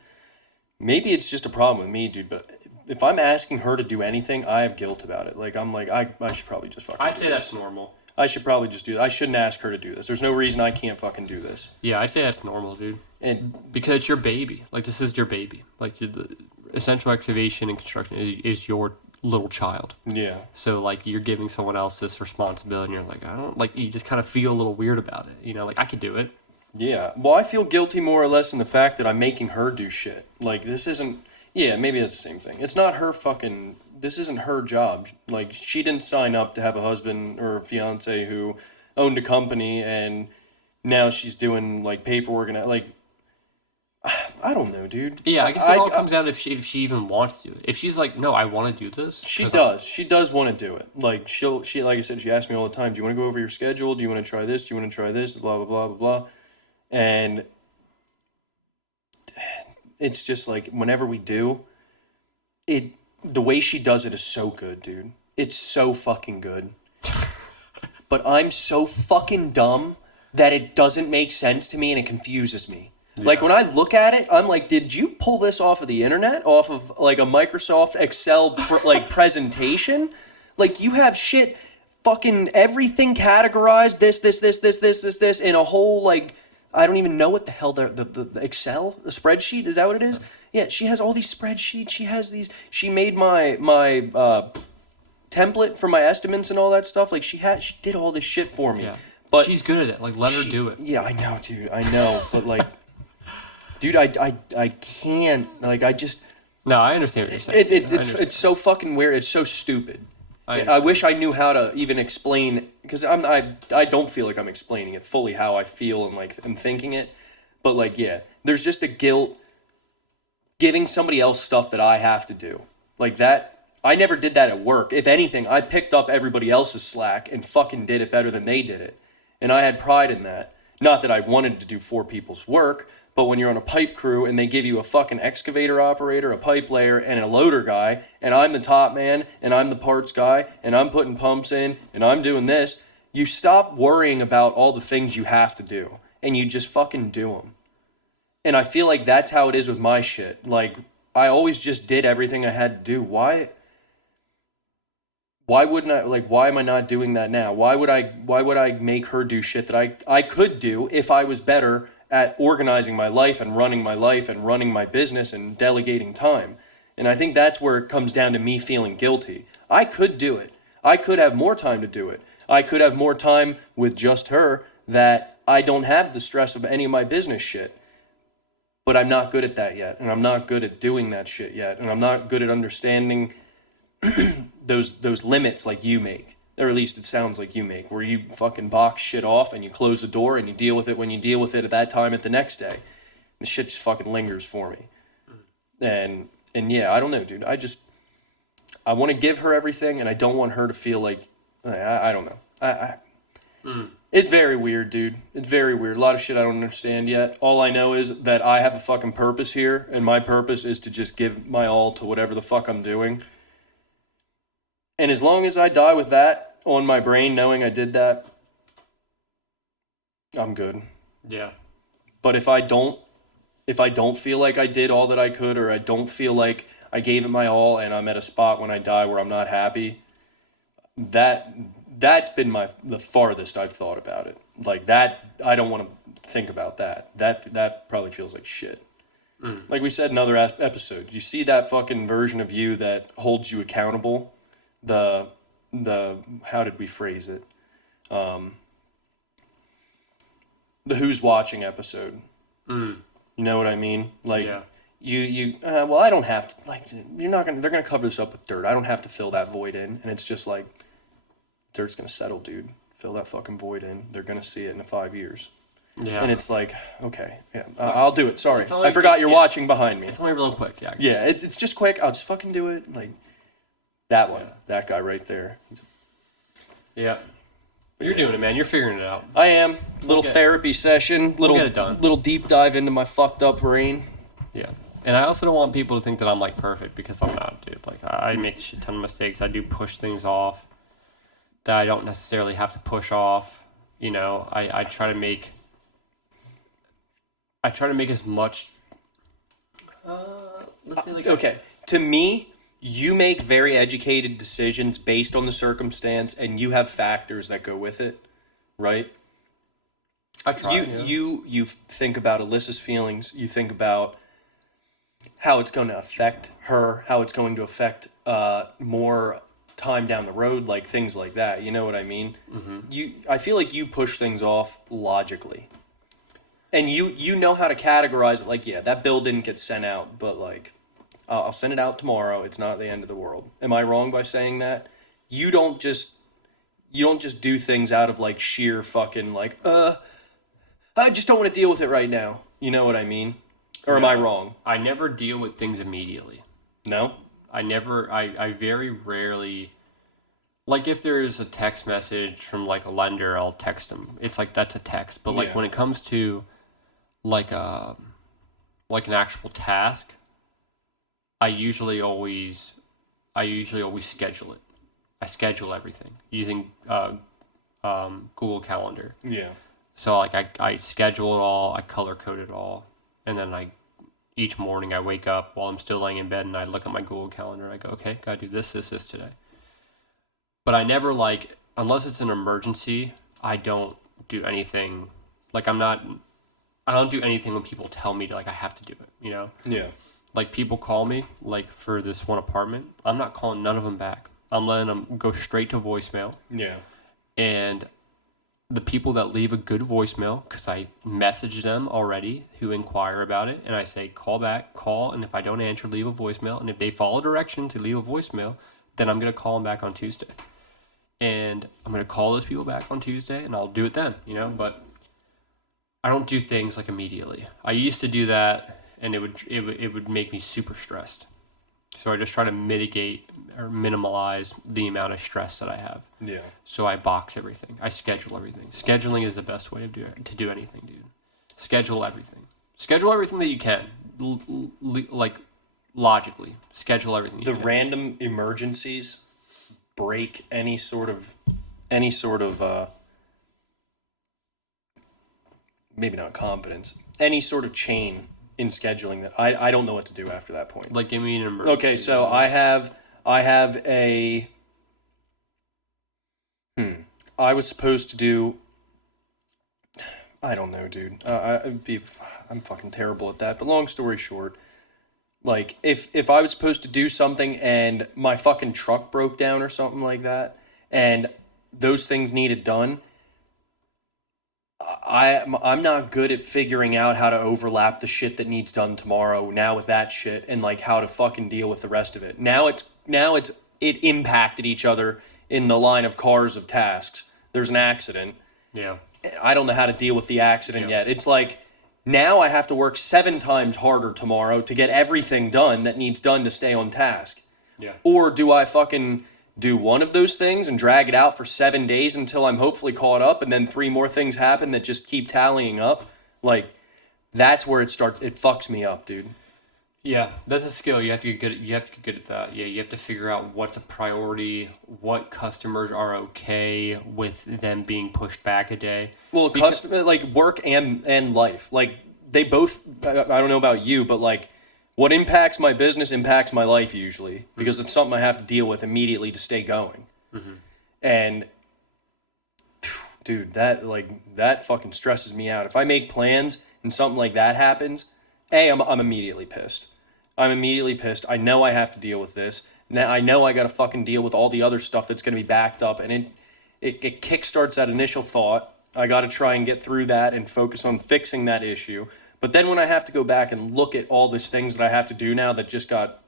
maybe it's just a problem with me, dude, but if I'm asking her to do anything, I have guilt about it. Like, I'm like, I should probably just fucking I'd do say that's this. normal. I should probably just do that. I shouldn't ask her to do this. There's no reason I can't fucking do this. Yeah, I'd say that's normal, dude. And Because it's your baby. Like, this is your baby. Like, the essential excavation and construction is your little child. yeah. So, like, you're giving someone else this responsibility, and you're like, I don't, like, you just kind of feel a little weird about it. You know, like, I could do it. Yeah. Well, I feel guilty more or less in the fact that I'm making her do shit. Like, this isn't. Yeah, maybe that's the same thing. It's not her fucking. This isn't her job. Like, she didn't sign up to have a husband or a fiance who owned a company and now she's doing, like, paperwork and, like. I don't know, dude. Yeah, I guess it all comes down if she even wants to. If she's like, no, I want to do this. She does. She does want to do it. Like, she like I said, she asks me all the time, do you want to go over your schedule? Do you want to try this? Do you want to try this? Blah, blah, blah, blah, blah. And it's just like, whenever we do, the way she does it is so good, dude. It's so fucking good. But I'm so fucking dumb that it doesn't make sense to me and it confuses me. Like, when I look at it, I'm like, did you pull this off of the internet? Off of, like, a Microsoft Excel, presentation? Like, you have shit, fucking everything categorized, this, in a whole, like, I don't even know what the hell the Excel, the spreadsheet, is that what it is? Yeah, she has all these spreadsheets, she made my template for my estimates and all that stuff. Like, she did all this shit for me. Yeah. But she's good at it. Like, let her do it. Yeah, I know, dude, I know, but, like... Dude, I can't, like, I just... No, I understand what you're saying. It's so fucking weird. It's so stupid. I wish I knew how to even explain, because I don't feel like I'm explaining it fully how I feel and, like, I'm thinking it. But, like, yeah, there's just a guilt giving somebody else stuff that I have to do. Like, that, I never did that at work. If anything, I picked up everybody else's slack and fucking did it better than they did it. And I had pride in that. Not that I wanted to do 4 people's work, but when you're on a pipe crew and they give you a fucking excavator operator, a pipe layer, and a loader guy, and I'm the top man, and I'm the parts guy, and I'm putting pumps in, and I'm doing this, you stop worrying about all the things you have to do, and you just fucking do them. And I feel like that's how it is with my shit. Like, I always just did everything I had to do. Why wouldn't I, like, why am I not doing that now? Why would I make her do shit that I could do if I was better at organizing my life and running my business and delegating time? And I think that's where it comes down to me feeling guilty. I could do it. I could have more time to do it. I could have more time with just her that I don't have the stress of any of my business shit. But I'm not good at that yet. And I'm not good at doing that shit yet. And I'm not good at understanding those limits like you make. Or at least it sounds like you make, where you fucking box shit off and you close the door and you deal with it when you deal with it at that time at the next day. The shit just fucking lingers for me. And yeah, I don't know, dude. I want to give her everything and I don't want her to feel like, I don't know. It's very weird, dude. It's very weird. A lot of shit I don't understand yet. All I know is that I have a fucking purpose here, and my purpose is to just give my all to whatever the fuck I'm doing. And as long as I die with that on my brain, knowing I did that, I'm good. Yeah. But if I don't feel like I did all that I could, or I don't feel like I gave it my all and I'm at a spot when I die where I'm not happy, that's been the farthest I've thought about it. Like, that, I don't want to think about that. That probably feels like shit. Like we said in other episodes, you see that fucking version of you that holds you accountable. The how did we phrase it? The Who's Watching episode. You know what I mean? Like, yeah. Well, I don't have to, like, they're gonna cover this up with dirt. I don't have to fill that void in. And it's just like, dirt's gonna settle, dude. Fill that fucking void in. They're gonna see it in 5 years. Yeah. And it's like, okay, yeah, I'll do it. Sorry. I forgot you're watching behind me. It's only real quick, yeah. Yeah, it's just quick. I'll just fucking do it. Like, that one. Yeah. That guy right there. Yeah. You're doing it, man. You're figuring it out. I am. Little therapy session. Get it done. Little deep dive into my fucked up brain. Yeah. And I also don't want people to think that I'm, like, perfect, because I'm not, dude. Like, I make a shit ton of mistakes. I do push things off that I don't necessarily have to push off. You know, I try to make as much. Let's say like Okay, to me, you make very educated decisions based on the circumstance, and you have factors that go with it, right? I try. You think about Alyssa's feelings. You think about how it's going to affect her, how it's going to affect more time down the road, like things like that. You know what I mean? I feel like you push things off logically, and you know how to categorize it. Like, yeah, that bill didn't get sent out, but like, I'll send it out tomorrow. It's not the end of the world. Am I wrong by saying that? You don't just do things out of like sheer fucking like I just don't want to deal with it right now. You know what I mean? Or am I wrong? I never deal with things immediately. No? I very rarely, like if there's a text message from like a lender, I'll text them. It's like, that's a text. But like Yeah. when it comes to like an actual task, I usually always schedule it. I schedule everything using Google Calendar. Yeah. So like I schedule it all, I color code it all, and then each morning I wake up while I'm still laying in bed and I look at my Google Calendar and I go, okay, gotta do this today. But I never unless it's an emergency, I don't do anything. Like I don't do anything when people tell me to I have to do it, you know? Yeah. Like people call me for this one apartment, I'm not calling none of them back. I'm letting them go straight to voicemail. Yeah. And the people that leave a good voicemail, because I message them already who inquire about it, and I say, call back, and if I don't answer, leave a voicemail. And if they follow directions to leave a voicemail, then I'm going to call them back on Tuesday. And I'm going to call those people back on Tuesday, and I'll do it then, you know? But I don't do things immediately. I used to do that, and it would make me super stressed. So I just try to mitigate or minimize the amount of stress that I have. Yeah. So I box everything. I schedule everything. Scheduling is the best way to do anything, dude. Schedule everything. Schedule everything that you can. Logically. Schedule everything The you can. random emergencies break any sort of maybe not confidence, any sort of chain in scheduling that I don't know what to do after that point. Like, give me an emergency. Okay, so I have a I was supposed to do, I don't know, dude. I'm fucking terrible at that. But long story short, like if I was supposed to do something and my fucking truck broke down or something like that, and those things needed done, I'm not good at figuring out how to overlap the shit that needs done tomorrow now with that shit, and like how to fucking deal with the rest of it. Now it impacted each other in the line of cars of tasks. There's an accident. Yeah. I don't know how to deal with the accident yet. It's like now I have to work 7 times harder tomorrow to get everything done that needs done to stay on task. Yeah. Or do I fucking do one of those things and drag it out for 7 days until I'm hopefully caught up, and then 3 more things happen that just keep tallying up? Like, that's where it starts. It fucks me up, dude. Yeah, that's a skill. You have to get good. You have to get good at that. Yeah, you have to figure out what's a priority, what customers are okay with them being pushed back a day. Well, customer, like work and life, like they both. I don't know about you, but like what impacts my business impacts my life usually because it's something I have to deal with immediately to stay going. And dude, that fucking stresses me out. If I make plans and something like that happens, I'm immediately pissed. I'm immediately pissed. I know I have to deal with this. Now I know I got to fucking deal with all the other stuff that's going to be backed up, and it kickstarts that initial thought. I got to try and get through that and focus on fixing that issue. But then when I have to go back and look at all these things that I have to do now that just got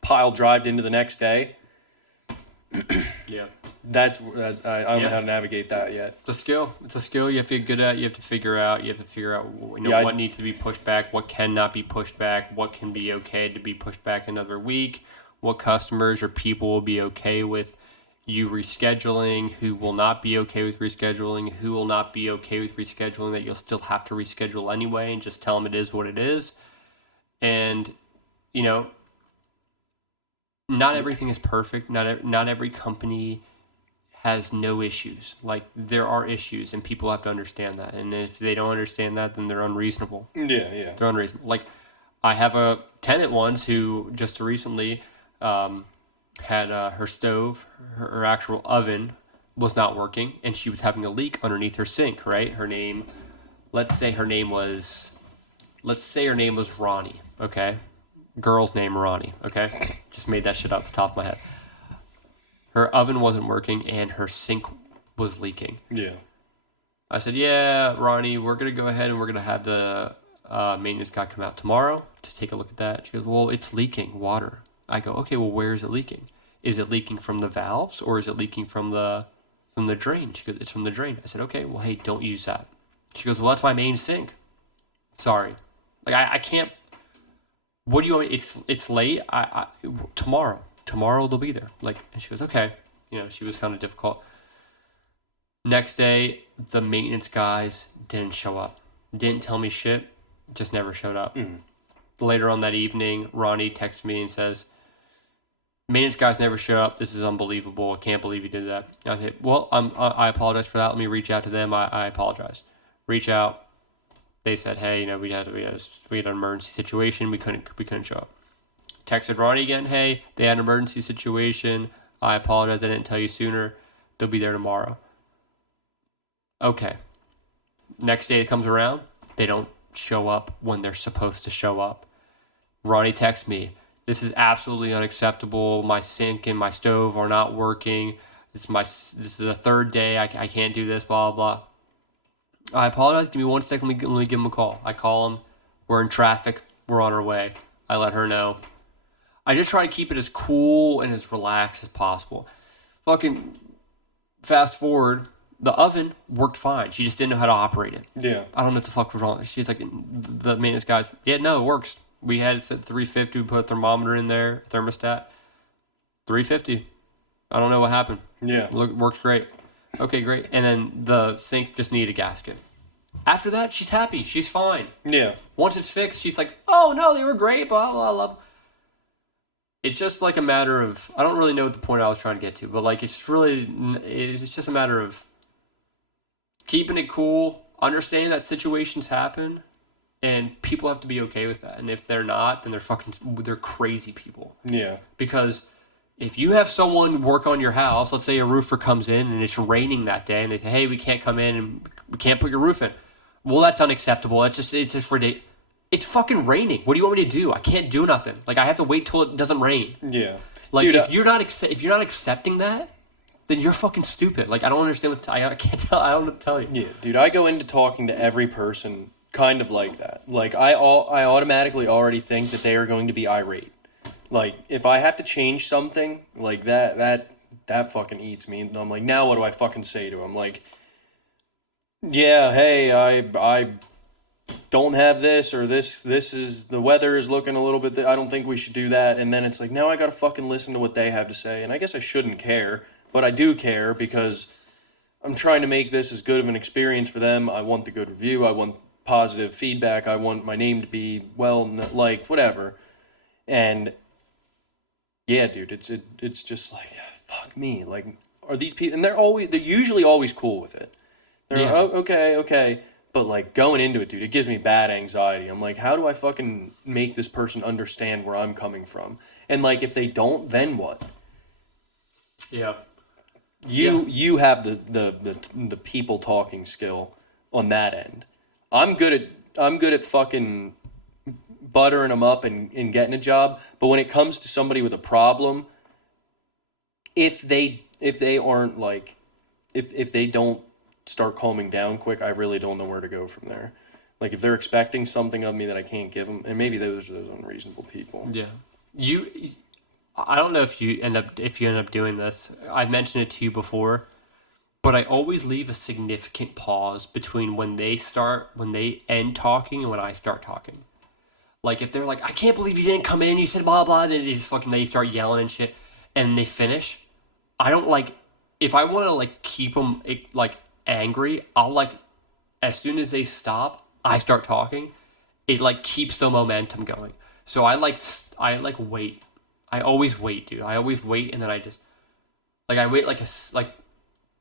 pile drived into the next day, Yeah. that's I don't know how to navigate that yet. It's a skill. It's a skill you have to get good at. You have to figure out. Yeah, what needs to be pushed back, what cannot be pushed back, what can be okay to be pushed back another week, what customers or people will be okay with you rescheduling, who will not be okay with rescheduling, who will not be okay with rescheduling that you'll still have to reschedule anyway, and just tell them it is what it is. And, not everything is perfect. Not every company has no issues. Like, there are issues, and people have to understand that. And if they don't understand that, then they're unreasonable. Yeah. They're unreasonable. Like, I have a tenant once who just recently had her stove, her actual oven was not working, and she was having a leak underneath her sink, right? Her name, let's say her name was Ronnie, okay? Girl's name Ronnie, okay? Just made that shit up off the top of my head. Her oven wasn't working, and her sink was leaking. Yeah. I said, yeah, Ronnie, we're going to go ahead and we're going to have the maintenance guy come out tomorrow to take a look at that. She goes, well, it's leaking water. I go, okay, well, where is it leaking? Is it leaking from the valves, or is it leaking from the drain? She goes, it's from the drain. I said, okay, well, hey, don't use that. She goes, well, that's my main sink. Sorry. Like, I can't. What do you want me? It's late. Tomorrow they'll be there. Like, and she goes, okay. You know, she was kind of difficult. Next day, the maintenance guys didn't show up. Didn't tell me shit. Just never showed up. Later on that evening, Ronnie texts me and says, maintenance guys never showed up. This is unbelievable. I can't believe you did that. I said, well, I apologize for that. Let me reach out to them. I apologize. Reach out. They said, hey, you know, we had an emergency situation. We couldn't show up. Texted Ronnie again. Hey, they had an emergency situation. I apologize. I didn't tell you sooner. They'll be there tomorrow. Okay. Next day it comes around. They don't show up when they're supposed to show up. Ronnie texts me. This is absolutely unacceptable. My sink and my stove are not working. This is the third day. I can't do this. Blah blah. I apologize. Give me 1 second. Let me give him a call. I call him. We're in traffic. We're on our way. I let her know. I just try to keep it as cool and as relaxed as possible. Fucking fast forward. The oven worked fine. She just didn't know how to operate it. Yeah. I don't know what the fuck was wrong. She's like, the maintenance guys, yeah, no, it works. We had it set 350. We put a thermometer in there, thermostat. 350. I don't know what happened. Yeah. Works great. Okay, great. And then the sink just needed a gasket. After that, she's happy. She's fine. Yeah. Once it's fixed, she's like, oh, no, they were great, blah, blah, blah. It's just like a matter of, I don't really know what the point I was trying to get to, but like it's just a matter of keeping it cool, understanding that situations happen, and people have to be okay with that. And if they're not, then they're crazy people. Yeah. Because if you have someone work on your house, let's say a roofer comes in and it's raining that day, and they say, hey, we can't come in and we can't put your roof in. Well, that's unacceptable. It's just ridiculous. It's fucking raining. What do you want me to do? I can't do nothing. Like, I have to wait till it doesn't rain. Yeah. Like, Dude, if you're not accepting that, then you're fucking stupid. Like, I don't understand I can't tell. I don't know what to tell you. Yeah, dude, I go into talking to every person kind of like that. Like, I automatically already think that they are going to be irate. Like, if I have to change something, like that fucking eats me. And I'm like, now what do I fucking say to them? Like, yeah, hey, I don't have this, or this is, the weather is looking a little bit, I don't think we should do that. And then it's like, now I gotta fucking listen to what they have to say. And I guess I shouldn't care, but I do care because I'm trying to make this as good of an experience for them. I want the good review. I want positive feedback. I want my name to be well liked, whatever. And yeah, dude, it's just like, fuck me. Like, are these people, and they're usually always cool with it. They're Yeah. like, oh, okay. But like going into it, dude, it gives me bad anxiety. I'm like, how do I fucking make this person understand where I'm coming from? And like, if they don't, then what? Yeah. You have the people talking skill on that end. I'm good at fucking buttering them up and getting a job. But when it comes to somebody with a problem, if they aren't like, if they don't start calming down quick, I really don't know where to go from there. Like, if they're expecting something of me that I can't give them, and maybe those are those unreasonable people. Yeah. I don't know if you end up doing this. I've mentioned it to you before, but I always leave a significant pause between when they end talking and when I start talking. Like, if they're like, I can't believe you didn't come in, you said blah blah, and they start yelling and shit, and they finish. I don't like, if I want to like keep them like angry, I'll like, as soon as they stop, I start talking. It like keeps the momentum going. So I wait. I always wait, dude. I always wait, and then I just, like, I wait like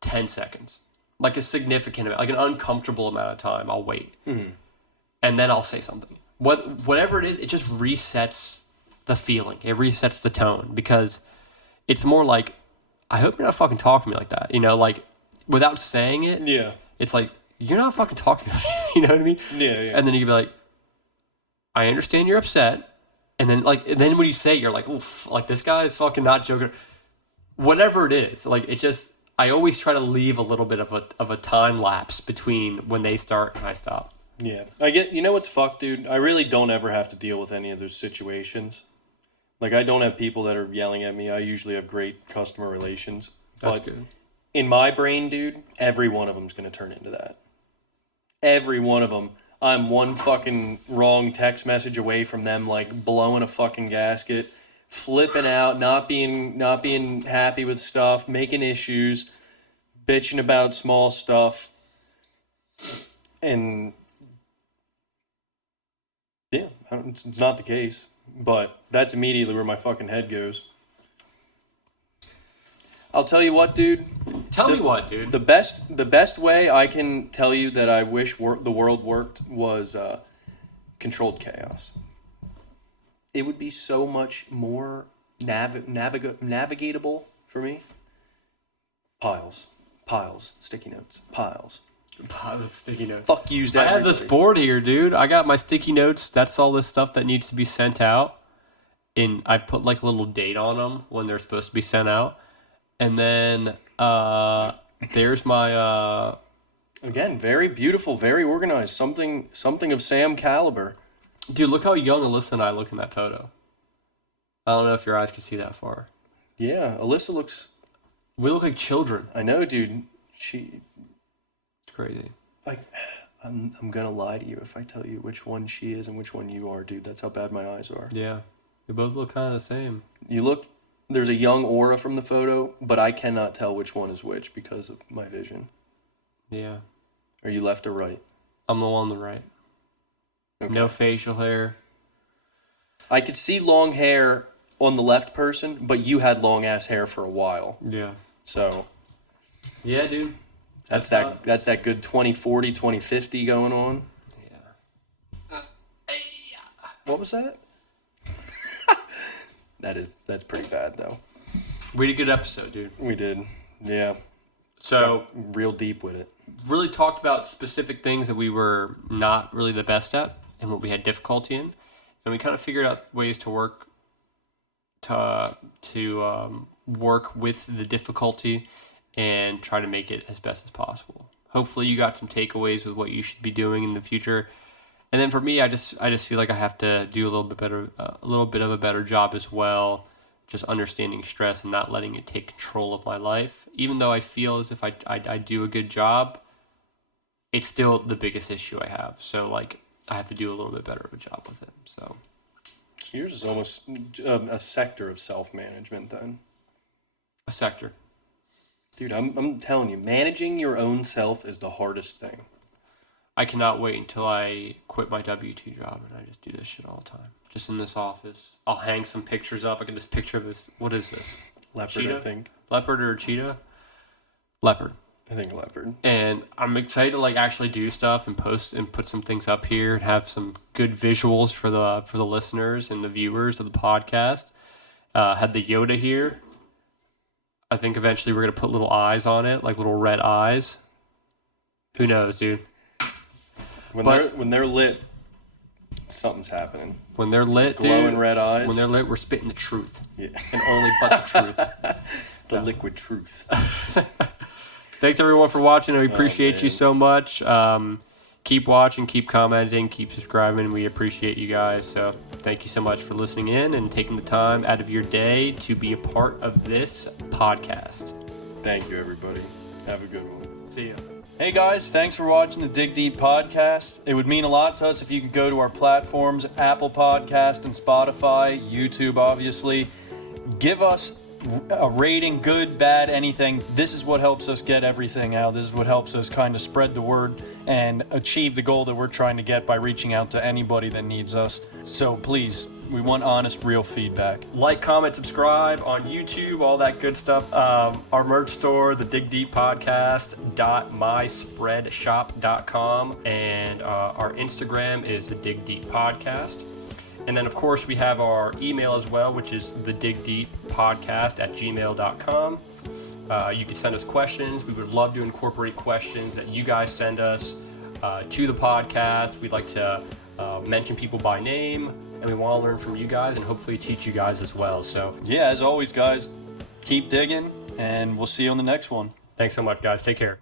10 seconds. Like a significant amount, like an uncomfortable amount of time, I'll wait. And then I'll say something. Whatever it is, it just resets the feeling. It resets the tone, because it's more like, I hope you're not fucking talking to me like that. You know, like, without saying it, Yeah. it's like, you're not fucking talking to me. You know what I mean? Yeah, yeah. And then you can be like, I understand you're upset. And then when you say it, you're like, oof, like, this guy is fucking not joking. Whatever it is, like, it just, I always try to leave a little bit of a time lapse between when they start and I stop. Yeah. I get, you know what's fucked, dude? I really don't ever have to deal with any of those situations. Like, I don't have people that are yelling at me. I usually have great customer relations. That's But good. in my brain, dude, every one of them's going to turn into that. Every one of them. I'm one fucking wrong text message away from them, like, blowing a fucking gasket, flipping out, not being happy with stuff, making issues, bitching about small stuff. And yeah, it's not the case, but that's immediately where my fucking head goes. I'll tell you what, dude. Tell me what, dude. The best way I can tell you that I wish the world worked was controlled chaos. It would be so much more navigatable for me. Piles, sticky notes, piles. Sticky notes. Fuck used I have this everybody. board here, dude. I got my sticky notes. That's all this stuff that needs to be sent out. And I put like a little date on them when they're supposed to be sent out. And then there's my Again, very beautiful, very organized. Something of Sam caliber. dude, look how young Alyssa and I look in that photo. I don't know if your eyes can see that far. Yeah, Alyssa looks. We look like children. I know, dude. It's Crazy. like, I'm gonna lie to you if I tell you which one she is and which one you are, dude. That's how bad my eyes are. Yeah. We both look kind of the same. There's a young aura from the photo, but I cannot tell which one is which because of my vision. Yeah. Are you left or right? I'm the one on the right. Okay. No facial hair. I could see long hair on the left person, but you had long ass hair for a while. Yeah. So Yeah, dude. that's not- that good 2040, 2050 going on. Yeah. What was that? That's pretty bad though. We did a good episode, dude. We did. Yeah. So, Real deep with it. really talked about specific things that we were not really the best at and what we had difficulty in. And we kind of figured out ways to work work with the difficulty and try to make it as best as possible. Hopefully you got some takeaways with what you should be doing in the future. And then for me, I just feel like I have to do a little bit of a better job as well, just understanding stress and not letting it take control of my life. Even though I feel as if I do a good job, it's still the biggest issue I have. So like I have to do a little bit better of a job with it. So Yours is almost a sector of self-management then. a sector. Dude, I'm telling you, managing your own self is the hardest thing. I cannot wait until I quit my W-2 job and I just do this shit all the time. Just in this office. I'll hang some pictures up. I get this picture of this. What is this? Leopard, Cheetah? I think. Leopard or cheetah? Leopard. I think leopard. And I'm excited to like actually do stuff and post and put some things up here and have some good visuals for the listeners and the viewers of the podcast. Had the Yoda here. I think eventually we're gonna put little eyes on it, like little red eyes. Who knows, dude? When they're lit, something's happening. When they're lit, Glowing dude, red eyes. when they're lit, we're spitting the truth. Yeah. And only but the truth. The liquid truth. Thanks everyone for watching. We appreciate you man. so much. Keep watching, keep commenting, keep subscribing. We appreciate you guys. So thank you so much for listening in and taking the time out of your day to be a part of this podcast. Thank you, everybody. Have a good one. See ya. Hey guys, thanks for watching the Dig Deep podcast. It would mean a lot to us if you could go to our platforms, Apple Podcast and Spotify, YouTube obviously. Give us a rating, good, bad, anything. This is what helps us get everything out. This is what helps us kind of spread the word and achieve the goal that we're trying to get by reaching out to anybody that needs us. So please, We want honest, real feedback. Like, comment, subscribe on YouTube, all that good stuff. Our merch store, the Dig Deep Podcast.myspreadshop.com, and our Instagram is the Dig Deep Podcast. And then, of course, we have our email as well, which is the digdeeppodcast@gmail.com. You can send us questions. We would love to incorporate questions that you guys send us to the podcast. We'd like to mention people by name, and we want to learn from you guys and hopefully teach you guys as well. So, Yeah, as always, guys, keep digging, and we'll see you on the next one. thanks so much, guys. Take care.